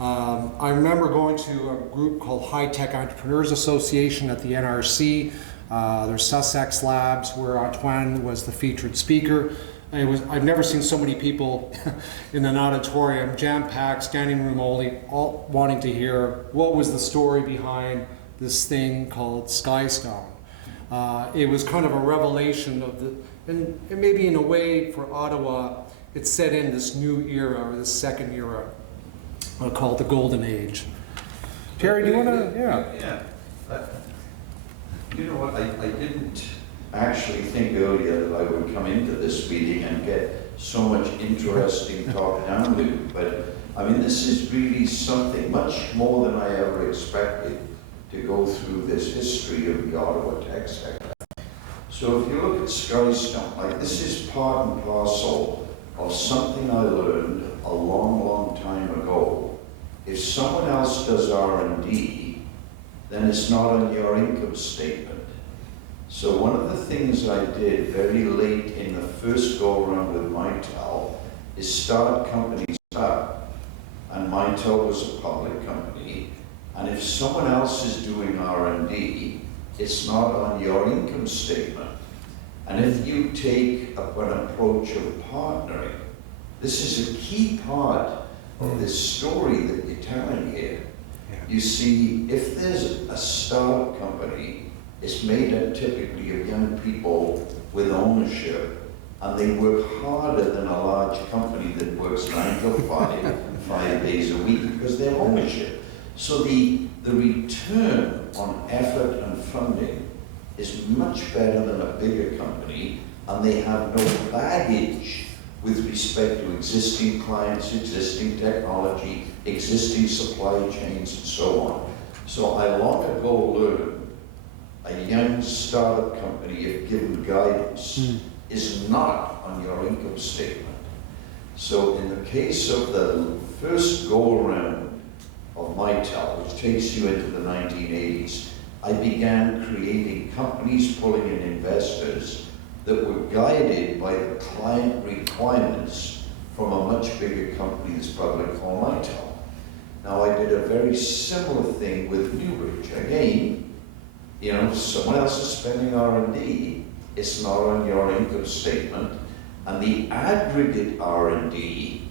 I remember going to a group called High Tech Entrepreneurs Association at the NRC. There's Sussex Labs, where Antoine was the featured speaker. I've never seen so many people in an auditorium, jam-packed, standing room only, all wanting to hear what was the story behind this thing called Skystone. It was kind of a revelation of and maybe in a way for Ottawa, it set in this new era, or this second era, called the Golden Age. Terry, do you want to, Yeah. You know what, I didn't actually think earlier that I would come into this meeting and get so much interesting talk down with, but I mean, this is really something much more than I ever expected to go through this history of the Ottawa tech sector. So if you look at Skystone, like this is part and parcel of something I learned a long, long time ago. If someone else does R&D, then it's not on your income statement. So one of the things I did very late in the first go-around with Mitel is start companies up. And Mitel was a public company. And if someone else is doing R&D, it's not on your income statement. And if you take an approach of partnering, this is a key part of this story that you're telling here. Yeah. You see, if there's a startup company, it's made up typically of young people with ownership, and they work harder than a large company that works 9 to 5, 5 days a week, because they're ownership. So the return on effort and funding is much better than a bigger company, and they have no baggage with respect to existing clients, existing technology, existing supply chains, and so on. So I long ago learned a young startup company, if given guidance, is not on your income statement. So in the case of the first go-around of Mitel, which takes you into the 1980s, I began creating companies pulling in investors that were guided by the client requirements from a much bigger company that's public called Mitel. Now I did a very similar thing with Newbridge. Again, someone else is spending R&D, it's not on your income statement, and the aggregate R&D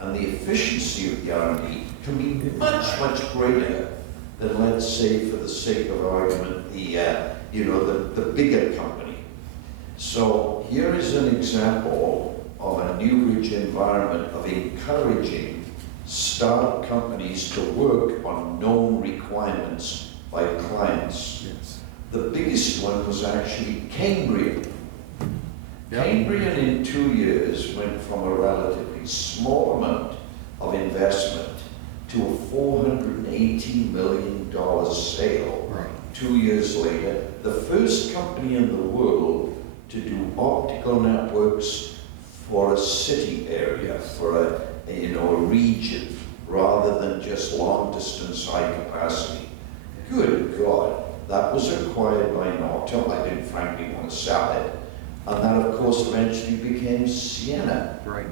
and the efficiency of the R&D can be much, much greater than, let's say, for the sake of argument, the bigger company. So here is an example of a Newbridge environment of encouraging startup companies to work on known requirements by clients. Yes. The biggest one was actually Cambrian. Yep. Cambrian in 2 years went from a relatively small amount of investment to a $480 million sale. Right. 2 years later, the first company in the world to do optical networks for a city area, for a region, rather than just long-distance high capacity. Good God, that was acquired by Nortel. I didn't frankly want to sell it. And that, of course, eventually became Sienna. Right.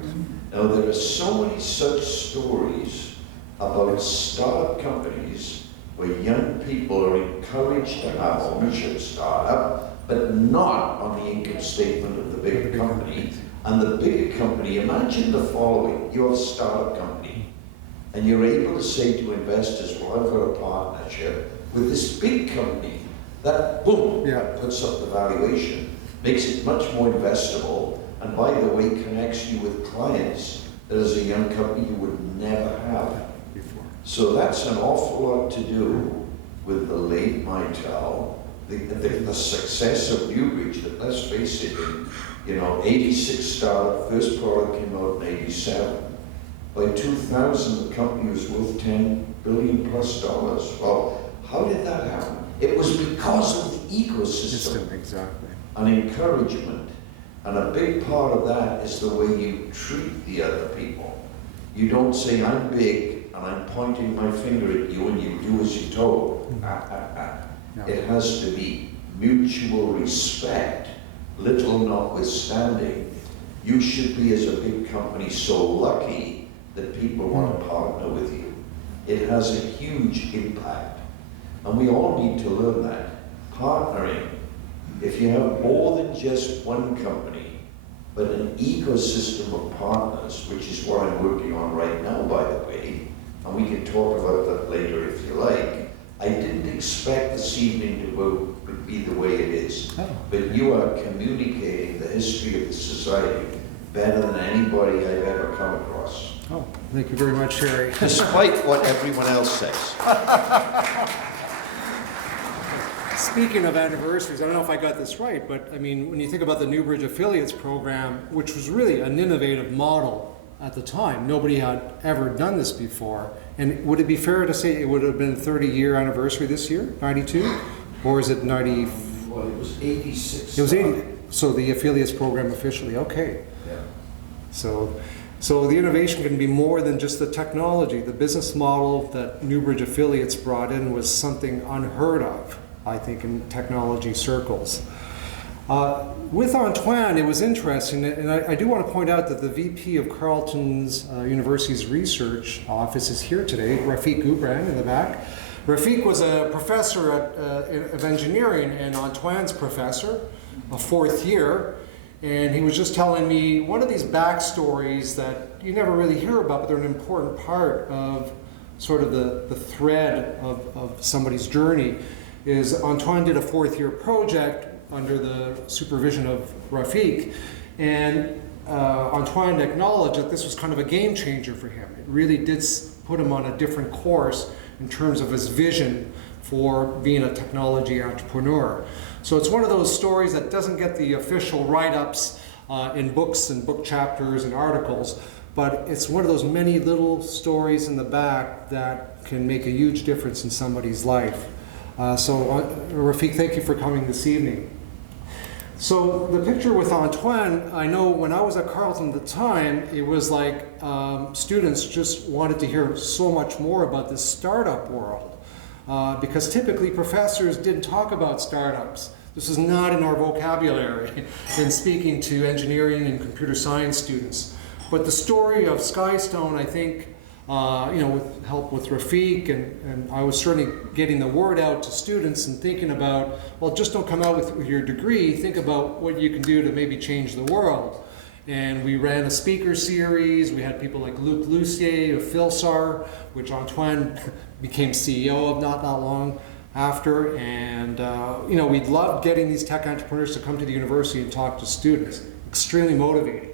Now, there are so many such stories about startup companies where young people are encouraged to have ownership startup, but not on the income statement of the bigger company. And the bigger company, imagine the following: you're a startup company, and you're able to say to investors, well, I've got a partnership with this big company. That, boom, puts up the valuation, makes it much more investable, and by the way, connects you with clients that as a young company you would never have before. So that's an awful lot to do with the late Mitel, the success of Newbridge, that, let's face it, in 86 startup, first product came out in 87. By 2000, the company was worth $10 billion plus. Well, how did that happen? It was because of the ecosystem. Exactly. And encouragement. And a big part of that is the way you treat the other people. You don't say, I'm big and I'm pointing my finger at you and you do as you're told. It has to be mutual respect, little notwithstanding. You should be, as a big company, so lucky that people want to partner with you. It has a huge impact. And we all need to learn that. Partnering. If you have more than just one company, but an ecosystem of partners, which is what I'm working on right now, by the way, and we can talk about that later if you like. I didn't expect this evening to be the way it is, but you are communicating the history of the society better than anybody I've ever come across. Oh, thank you very much, Harry. Despite what everyone else says. Speaking of anniversaries, I don't know if I got this right, but I mean, when you think about the Newbridge Affiliates program, which was really an innovative model at the time, nobody had ever done this before. And would it be fair to say it would have been 30-year anniversary this year, 92? Or is it 90? Well, it was 86. It was 80. So the affiliates program officially, okay. Yeah. So the innovation can be more than just the technology. The business model that Newbridge Affiliates brought in was something unheard of, I think, in technology circles. With Antoine, it was interesting, and I do want to point out that the VP of Carleton's University's research office is here today, Rafik Gubran in the back. Rafik was a professor of engineering and Antoine's professor, a fourth year, and he was just telling me one of these backstories that you never really hear about, but they're an important part of sort of the thread of somebody's journey, is Antoine did a fourth-year project under the supervision of Rafik, and Antoine acknowledged that this was kind of a game changer for him. It really did put him on a different course in terms of his vision for being a technology entrepreneur. So it's one of those stories that doesn't get the official write-ups in books and book chapters and articles, but it's one of those many little stories in the back that can make a huge difference in somebody's life. Rafik, thank you for coming this evening. So the picture with Antoine, I know when I was at Carleton at the time, it was like students just wanted to hear so much more about this startup world. Because typically professors didn't talk about startups. This is not in our vocabulary in speaking to engineering and computer science students. But the story of Skystone, I think, with help with Rafik, and I was certainly getting the word out to students and thinking about, well, just don't come out with your degree, think about what you can do to maybe change the world. And we ran a speaker series. We had people like Luc Lucier of Philsar, which Antoine became CEO of not that long after. And we loved getting these tech entrepreneurs to come to the university and talk to students. Extremely motivating.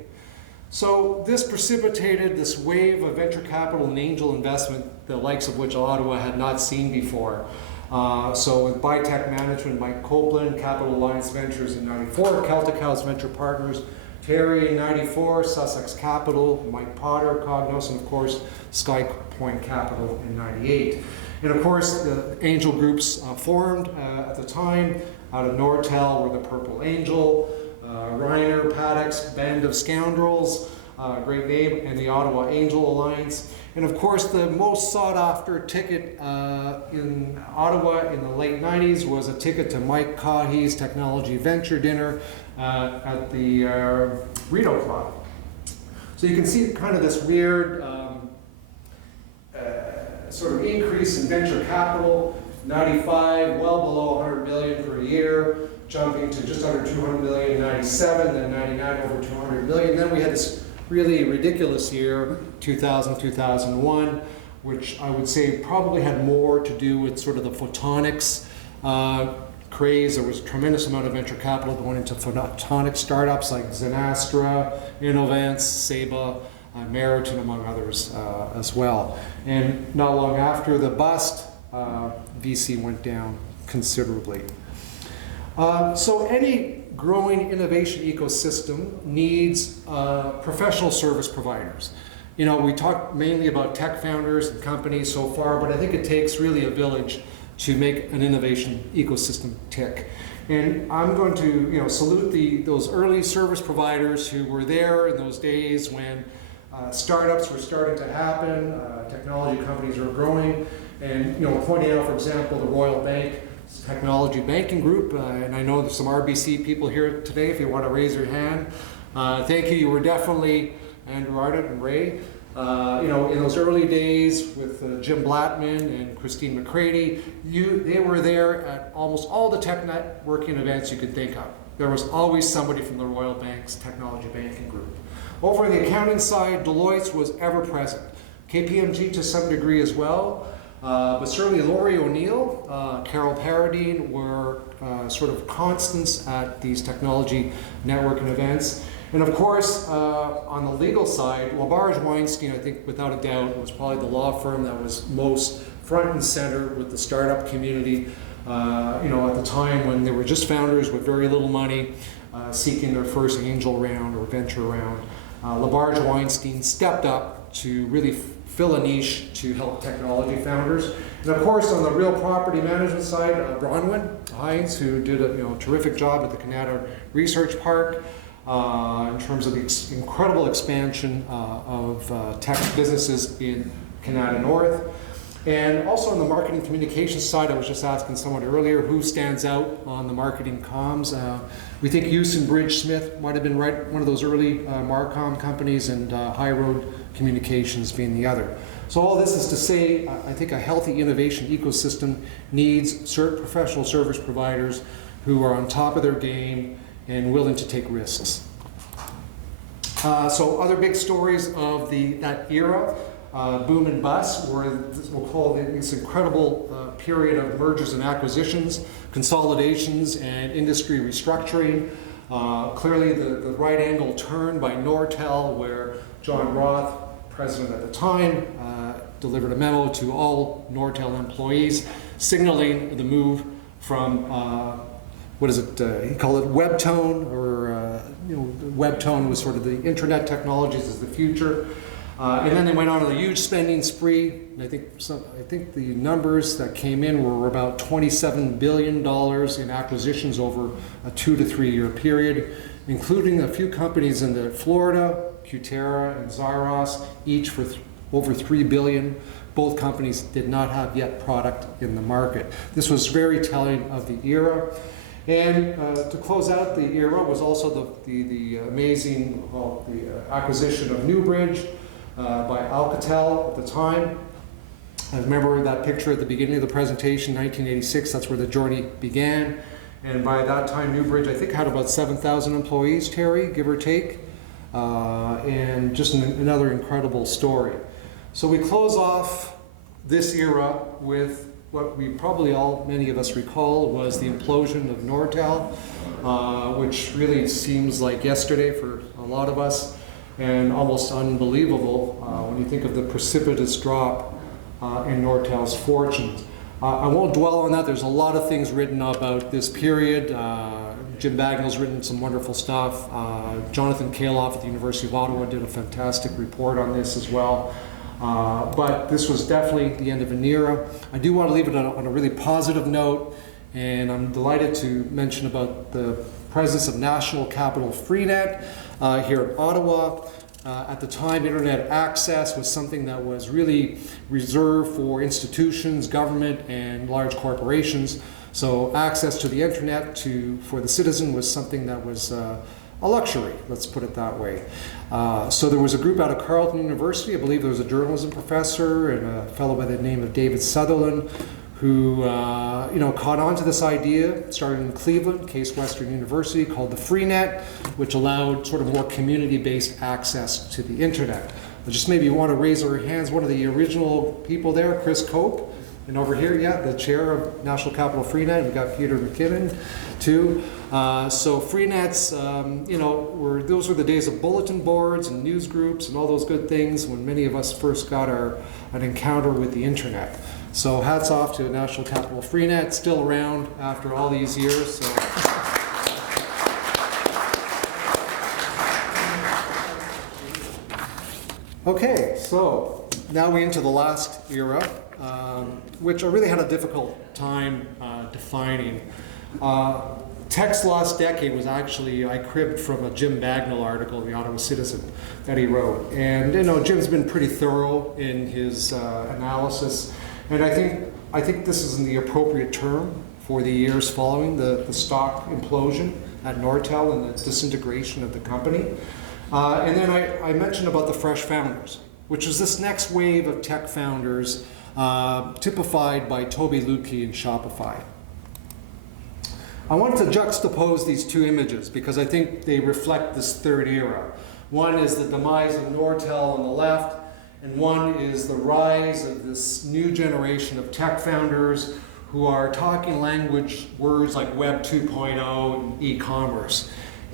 So this precipitated this wave of venture capital and angel investment, the likes of which Ottawa had not seen before. So with Bitech Management, Mike Copeland, Capital Alliance Ventures in 94, Celtic House Venture Partners, Terry in 94, Sussex Capital, Mike Potter, Cognos, and of course Skypoint Capital in 98. And of course the angel groups formed at the time. Out of Nortel were the Purple Angel, Reiner, Paddock's Band of Scoundrels, great name, and the Ottawa Angel Alliance. And of course, the most sought after ticket in Ottawa in the late 90s was a ticket to Mike Caughey's Technology Venture Dinner at the Rideau Club. So you can see kind of this weird sort of increase in venture capital. 95, well below 100 million per year, jumping to just under 200 million in 97, then 99 over 200 million. Then we had this really ridiculous year, 2000, 2001, which I would say probably had more to do with sort of the photonics craze. There was a tremendous amount of venture capital going into photonic startups like Zenastra, Innovance, Saba, Meriton, among others as well. And not long after the bust, VC went down considerably. So any growing innovation ecosystem needs professional service providers. You know, we talked mainly about tech founders and companies so far, but I think it takes really a village to make an innovation ecosystem tick. And I'm going to, salute those early service providers who were there in those days when startups were starting to happen, technology companies were growing, and pointing out, for example, the Royal Bank Technology Banking Group, and I know there's some RBC people here today if you want to raise your hand. Thank you. You were definitely, Andrew Arnott and Ray, in those early days with Jim Blattman and Christine McCready, they were there at almost all the tech networking events you could think of. There was always somebody from the Royal Bank's Technology Banking Group. Over on the accounting side, Deloitte's was ever present. KPMG to some degree as well. But certainly Laurie O'Neill, Carol Paradine were sort of constants at these technology networking events. And of course, on the legal side, LaBarge Weinstein, I think without a doubt, was probably the law firm that was most front and center with the startup community, at the time when they were just founders with very little money, seeking their first angel round or venture round. LaBarge Weinstein stepped up to really fill a niche to help technology founders. And of course, on the real property management side, Bronwyn Hines, who did a terrific job at the Canada Research Park in terms of the incredible expansion of tech businesses in Canada North. And also on the marketing communications side, I was just asking someone earlier who stands out on the marketing comms. We think Houston Bridge Smith might have been one of those early Marcom companies, and High Road Communications being the other. So all this is to say, I think a healthy innovation ecosystem needs professional service providers who are on top of their game and willing to take risks. So other big stories of that era, boom and bust, were we'll call this incredible period of mergers and acquisitions, consolidations, and industry restructuring. Clearly the right angle turn by Nortel, where John Roth, president at the time, delivered a memo to all Nortel employees signaling the move from he called it Webtone, or Webtone was sort of the internet technologies as the future. And then they went on a huge spending spree. And I think the numbers that came in were about $27 billion in acquisitions over a 2 to 3 year period, including a few companies in Florida, Cutera and Zyros, each for over $3 billion. Both companies did not have yet product in the market. This was very telling of the era. And to close out the era was also the amazing acquisition of Newbridge by Alcatel at the time. I remember that picture at the beginning of the presentation, 1986, that's where the journey began. And by that time, Newbridge, I think, had about 7,000 employees, Terry, give or take. And just another incredible story. So we close off this era with what we probably many of us recall was the implosion of Nortel, which really seems like yesterday for a lot of us, and almost unbelievable when you think of the precipitous drop in Nortel's fortunes. I won't dwell on that. There's a lot of things written about this period. Jim Bagnall's written some wonderful stuff. Jonathan Kaloff at the University of Ottawa did a fantastic report on this as well. But this was definitely the end of an era. I do want to leave it on a really positive note, and I'm delighted to mention about the presence of National Capital Freenet here in Ottawa. At the time, internet access was something that was really reserved for institutions, government, and large corporations. So access to the internet for the citizen was something that was a luxury, let's put it that way. So there was a group out of Carleton University, I believe there was a journalism professor and a fellow by the name of David Sutherland, who caught on to this idea, started in Cleveland, Case Western University, called the Freenet, which allowed sort of more community-based access to the internet. Just maybe you want to raise our hands, one of the original people there, Chris Cope, and over here, yeah, the chair of National Capital Freenet. We've got Peter McKinnon, too. So Freenets, those were the days of bulletin boards and news groups and all those good things when many of us first got an encounter with the internet. So hats off to National Capital Freenet, still around after all these years. So. Okay, so now we're into the last era, which I really had a difficult time defining. Tech's lost decade was actually, I cribbed from a Jim Bagnall article in the Ottawa Citizen that he wrote. And Jim's been pretty thorough in his analysis. And I think this is the appropriate term for the years following the stock implosion at Nortel and the disintegration of the company. And then I mentioned about the fresh founders, which is this next wave of tech founders typified by Toby Lutke and Shopify. I wanted to juxtapose these two images because I think they reflect this third era. One is the demise of Nortel on the left, and one is the rise of this new generation of tech founders who are talking words like Web 2.0 and e-commerce.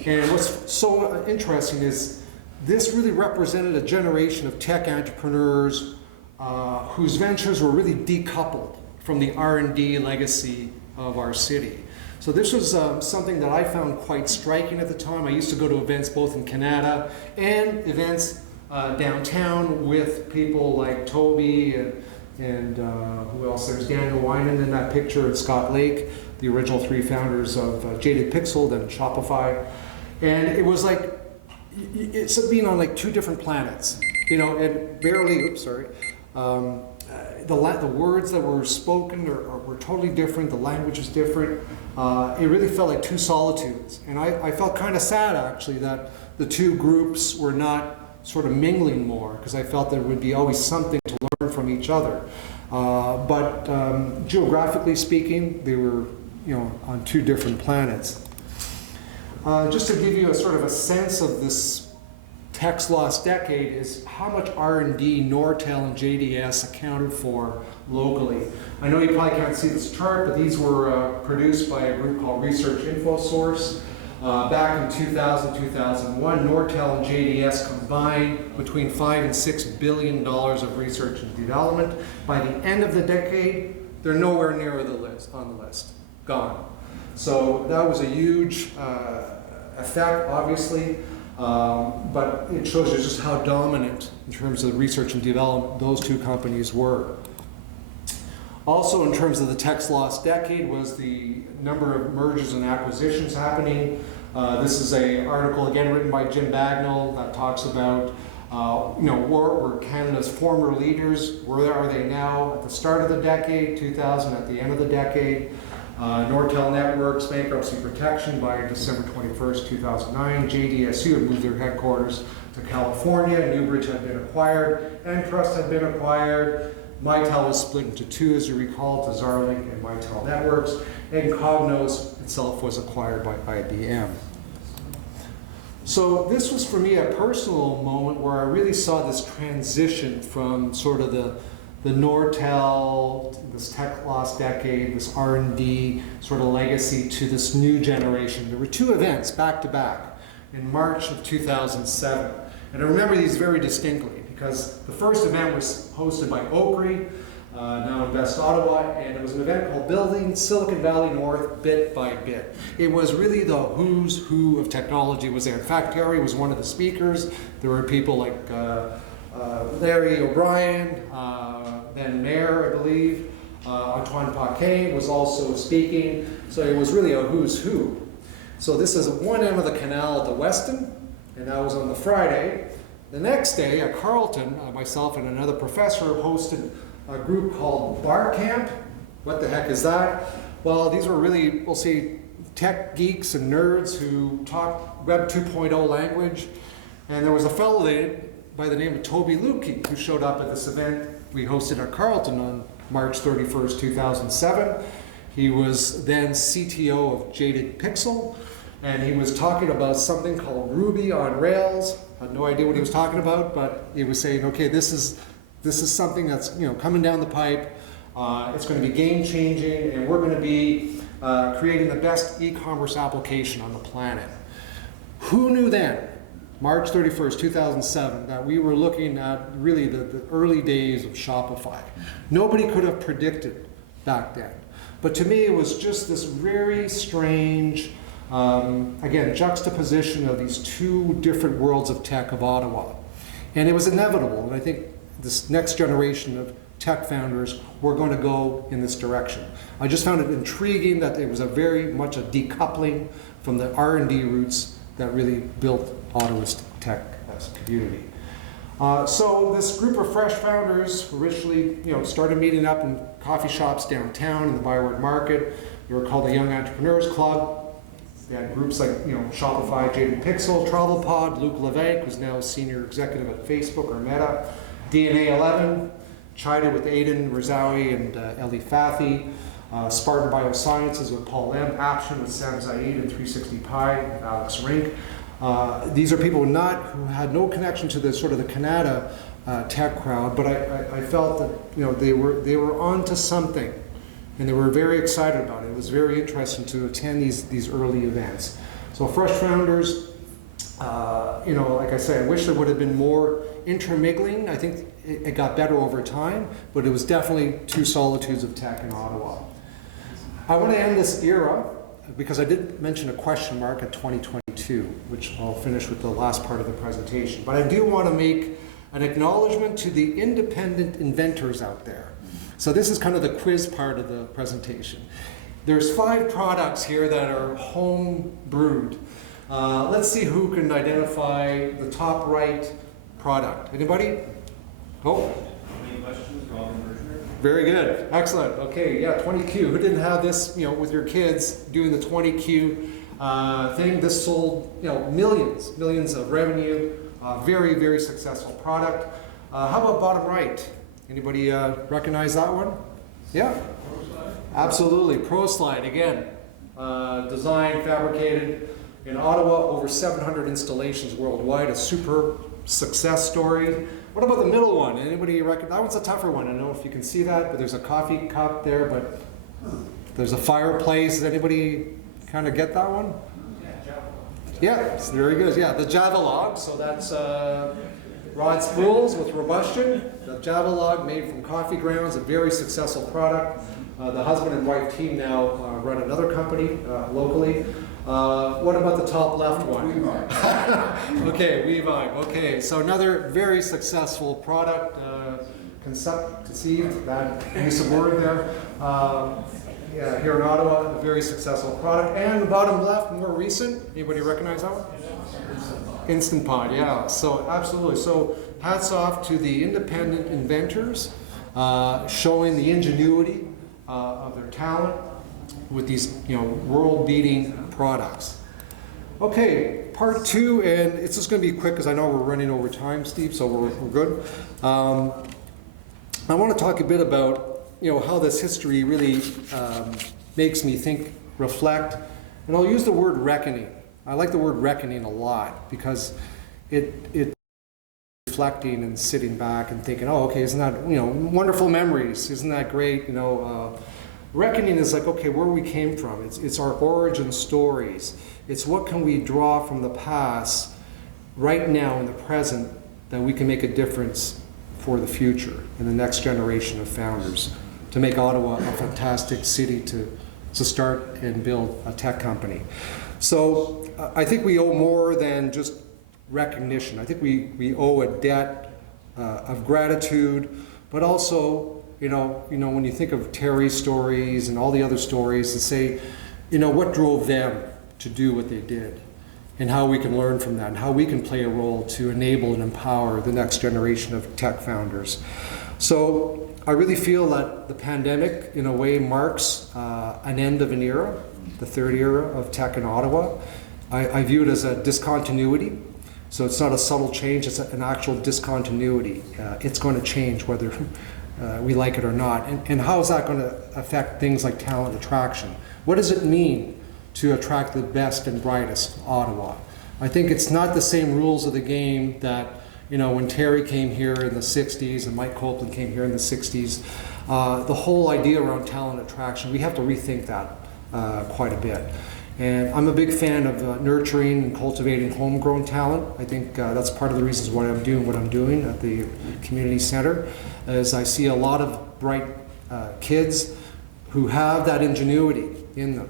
And what's so interesting is this really represented a generation of tech entrepreneurs whose ventures were really decoupled from the R&D legacy of our city. So this was something that I found quite striking at the time. I used to go to events both in Canada and events downtown with people like Toby and who else? There's Daniel Winan in that picture, and Scott Lake, the original three founders of Jaded Pixel, then Shopify. And it was like, it's being on like two different planets, and barely, the words that were spoken were totally different, the language was different. It really felt like two solitudes. And I felt kind of sad, actually, that the two groups were not sort of mingling more, because I felt there would be always something to learn from each other. But geographically speaking, they were on two different planets. Just to give you a sort of a sense of this tech's lost decade is how much R&D Nortel and JDS accounted for locally. I know you probably can't see this chart, but these were produced by a group called Research InfoSource. Back in 2000, 2001, Nortel and JDS combined between $5 and $6 billion of research and development. By the end of the decade, they're nowhere near on the list, gone. So that was a huge effect, obviously, but it shows you just how dominant in terms of research and development those two companies were. Also, in terms of the tech's lost decade, was the number of mergers and acquisitions happening. This is an article, again, written by Jim Bagnall that talks about, were Canada's former leaders, where are they now at the start of the decade, 2000, at the end of the decade. Nortel Networks bankruptcy protection by December 21st, 2009. JDSU had moved their headquarters to California. Newbridge had been acquired. Entrust had been acquired. Mitel was split into two, as you recall, to Zarlink and Mitel Networks. And Cognos itself was acquired by IBM. So this was, for me, a personal moment where I really saw this transition from sort of the Nortel, this tech lost decade, this R&D sort of legacy to this new generation. There were two events back to back in March of 2007. And I remember these very distinctly because the first event was hosted by Oakry, now Invest Ottawa, and it was an event called Building Silicon Valley North Bit by Bit. It was really the who's who of technology was there. In fact, Gary was one of the speakers. There were people like Larry O'Brien, Ben Mayer, I believe. Antoine Paquet was also speaking. So it was really a who's who. So this is at one end of the canal at the Weston, and that was on the Friday. The next day at Carleton, myself and another professor hosted a group called Bar Camp. What the heck is that? Well, these were really, we'll say, tech geeks and nerds who talked Web 2.0 language. And there was a fellow there by the name of Toby Lukey who showed up at this event we hosted at Carleton on March 31st, 2007. He was then CTO of Jaded Pixel, and he was talking about something called Ruby on Rails. I had no idea what he was talking about, but he was saying, okay, this is something that's coming down the pipe. It's going to be game-changing, and we're going to be creating the best e-commerce application on the planet. Who knew then, March 31st, 2007, that we were looking at really the early days of Shopify? Nobody could have predicted back then. But to me, it was just this very strange, again, juxtaposition of these two different worlds of tech of Ottawa. And it was inevitable, and I think this next generation of tech founders were going to go in this direction. I just found it intriguing that there was very much a decoupling from the R&D roots that really built Ottawa's tech as a community. So this group of fresh founders originally, started meeting up in coffee shops downtown in the Byward Market. They were called the Young Entrepreneurs Club. They had groups like, Shopify, Jaded Pixel, TravelPod, Luc Levesque, who's now a senior executive at Facebook or Meta, DNA 11, Chida with Aidan Razawi and Ellie Fathi, Spartan Biosciences with Paul M, Action with Sam Zaid and 360 Pi with Alex Rink. These are people who had no connection to the sort of the Canada tech crowd, but I felt that they were onto something, and they were very excited about it. It was very interesting to attend these early events. So fresh founders, like I say, I wish there would have been more intermingling. I think it got better over time, but it was definitely two solitudes of tech in Ottawa. I want to end this era because I did mention a question mark at 2022, which I'll finish with the last part of the presentation. But I do want to make an acknowledgement to the independent inventors out there. So this is kind of the quiz part of the presentation. There's 5 products here that are home brewed. Let's see who can identify the top right product. Anybody? Oh. Any questions? Very good. Excellent. Okay, yeah, 20Q. Who didn't have this, with your kids doing the 20Q thing? This sold, millions of revenue. Very, very successful product. How about bottom right? Anybody recognize that one? Yeah? Absolutely. ProSlide, again. Designed, fabricated in Ottawa, over 700 installations worldwide. A super success story. What about the middle one? Anybody recognize? That one's a tougher one. I don't know if you can see that, but there's a coffee cup there, but there's a fireplace. Does anybody kind of get that one? Yeah, very good. Yeah, the Javalog. So that's rod spools with robustion. The Javalog made from coffee grounds, a very successful product. The husband and wife team now run another company locally. What about the top left one? Okay, WeVibe. Okay, so another very successful product, conceived, that use of word there. Yeah, here in Ottawa, a very successful product. And the bottom left, more recent. Anybody recognize that one? Instant Pot, yeah. So absolutely. So hats off to the independent inventors, showing the ingenuity of their talent with these, world-beating products. Okay, part 2, and it's just going to be quick because I know we're running over time, Steve, so we're good. I want to talk a bit about, how this history really makes me think, reflect, and I'll use the word reckoning. I like the word reckoning a lot because it reflecting and sitting back and thinking, oh, okay, isn't that, wonderful memories, isn't that great, Reckoning is like, okay, where we came from. It's our origin stories. It's what can we draw from the past right now in the present that we can make a difference for the future and the next generation of founders to make Ottawa a fantastic city to start and build a tech company. So I think we owe more than just recognition. I think we owe a debt of gratitude, but also when you think of Terry's stories and all the other stories, to say, what drove them to do what they did. and how we can learn from that and how we can play a role to enable and empower the next generation of tech founders. So I really feel that the pandemic, in a way, marks an end of an era, the third era of tech in Ottawa. I view it as a discontinuity. So it's not a subtle change, it's an actual discontinuity. It's going to change whether we like it or not. And how is that going to affect things like talent attraction? What does it mean to attract the best and brightest Ottawa? I think it's not the same rules of the game that, you know, when Terry came here in the 60s and Mike Copeland came here in the 60s, the whole idea around talent attraction, we have to rethink that quite a bit. And I'm a big fan of nurturing and cultivating homegrown talent. I think that's part of the reasons why I'm doing what I'm doing at the community center, is I see a lot of bright kids who have that ingenuity in them.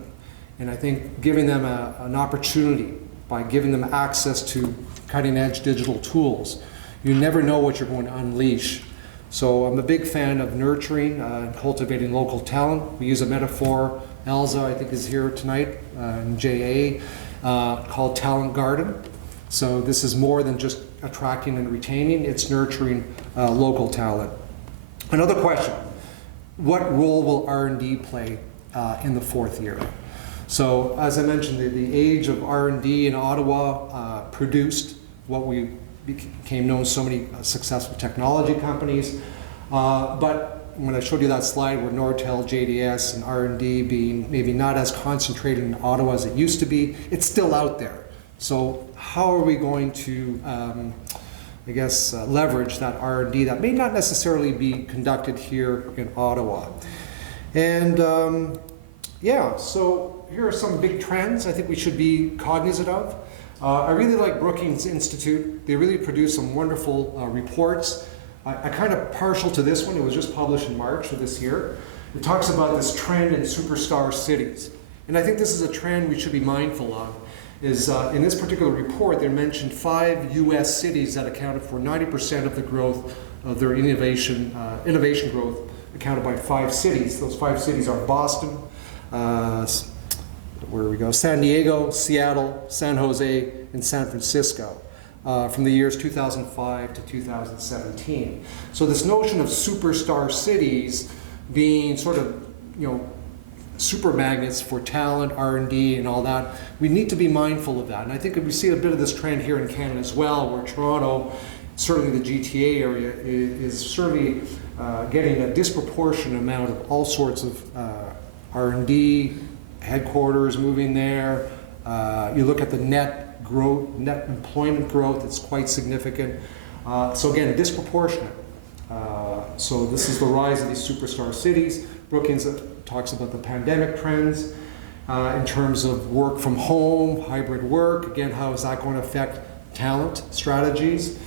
And I think giving them an opportunity by giving them access to cutting edge digital tools, you never know what you're going to unleash. So I'm a big fan of nurturing and cultivating local talent. We use a metaphor, Elza I think is here tonight, in JA, called Talent Garden. So this is more than just attracting and retaining, it's nurturing local talent. Another question, what role will R&D play in the fourth year? So as I mentioned, the age of R&D in Ottawa produced what we became known as so many successful technology companies. But when I showed you that slide where Nortel, JDS, and R&D being maybe not as concentrated in Ottawa as it used to be, it's still out there. So how are we going to, I guess, leverage that R&D that may not necessarily be conducted here in Ottawa? And yeah, so here are some big trends I think we should be cognizant of. I really like Brookings Institute. They really produce some wonderful reports. I kind of partial to this one. It was just published in March of this year. It talks about this trend in superstar cities. And I think this is a trend we should be mindful of. Is in this particular report, they mentioned 5 US cities that accounted for 90% of the growth of their innovation growth, accounted by 5 cities. Those 5 cities are Boston, where we go, San Diego, Seattle, San Jose, and San Francisco. From the years 2005 to 2017. So this notion of superstar cities being sort of, you know, super magnets for talent, R&D, and all that, we need to be mindful of that. And I think we see a bit of this trend here in Canada as well, where Toronto, certainly the GTA area, is certainly getting a disproportionate amount of all sorts of R&D, headquarters moving there. You look at the net growth, net employment growth, it's quite significant. So again, disproportionate. So this is the rise of these superstar cities. Brookings talks about the pandemic trends in terms of work from home, hybrid work. Again, how is that going to affect talent strategies?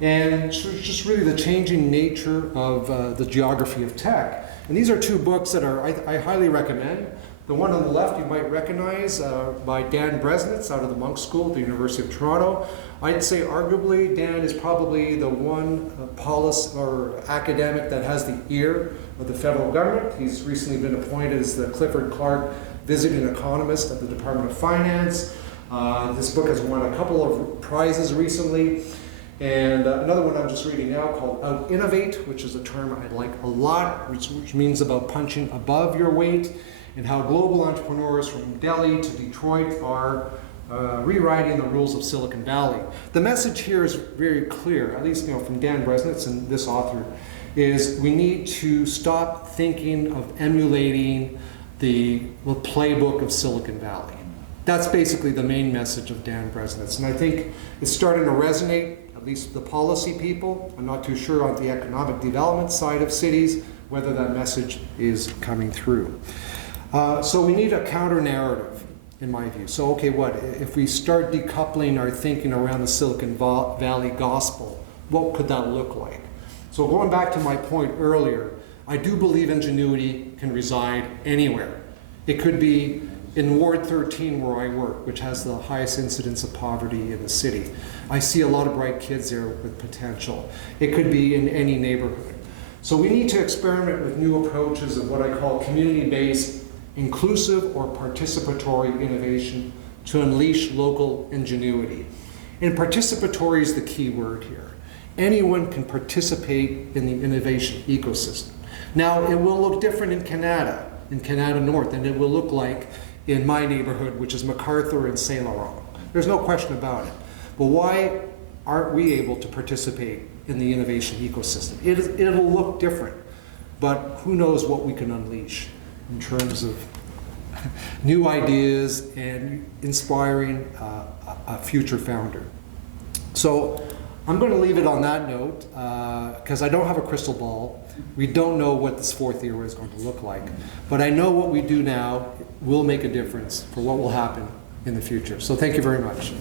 And just really the changing nature of the geography of tech. And these are 2 books that I highly recommend. The one on the left you might recognize by Dan Bresnitz out of the Monk School at the University of Toronto. I'd say arguably Dan is probably the one policy or academic that has the ear of the federal government. He's recently been appointed as the Clifford Clark Visiting Economist at the Department of Finance. This book has won a couple of prizes recently. And another one I'm just reading now called Out-Innovate, which is a term I like a lot, which means about punching above your weight, and how global entrepreneurs from Delhi to Detroit are rewriting the rules of Silicon Valley. The message here is very clear, at least from Dan Bresnitz and this author, is we need to stop thinking of emulating the playbook of Silicon Valley. That's basically the main message of Dan Bresnitz. And I think it's starting to resonate, at least the policy people. I'm not too sure on the economic development side of cities, whether that message is coming through. So we need a counter narrative, in my view. So okay, what if we start decoupling our thinking around the Silicon Valley gospel? What could that look like? So going back to my point earlier, I do believe ingenuity can reside anywhere. It could be in Ward 13 where I work, which has the highest incidence of poverty in the city. I see a lot of bright kids there with potential. It could be in any neighborhood. So we need to experiment with new approaches of what I call community-based, inclusive or participatory innovation to unleash local ingenuity. And participatory is the key word here. Anyone can participate in the innovation ecosystem. Now, it will look different in Canada North, than it will look like in my neighborhood, which is MacArthur and Saint Laurent. There's no question about it. But why aren't we able to participate in the innovation ecosystem? It'll look different, but who knows what we can unleash in terms of new ideas and inspiring a future founder. So I'm going to leave it on that note because I don't have a crystal ball. We don't know what this fourth era is going to look like, but I know what we do now will make a difference for what will happen in the future. So thank you very much.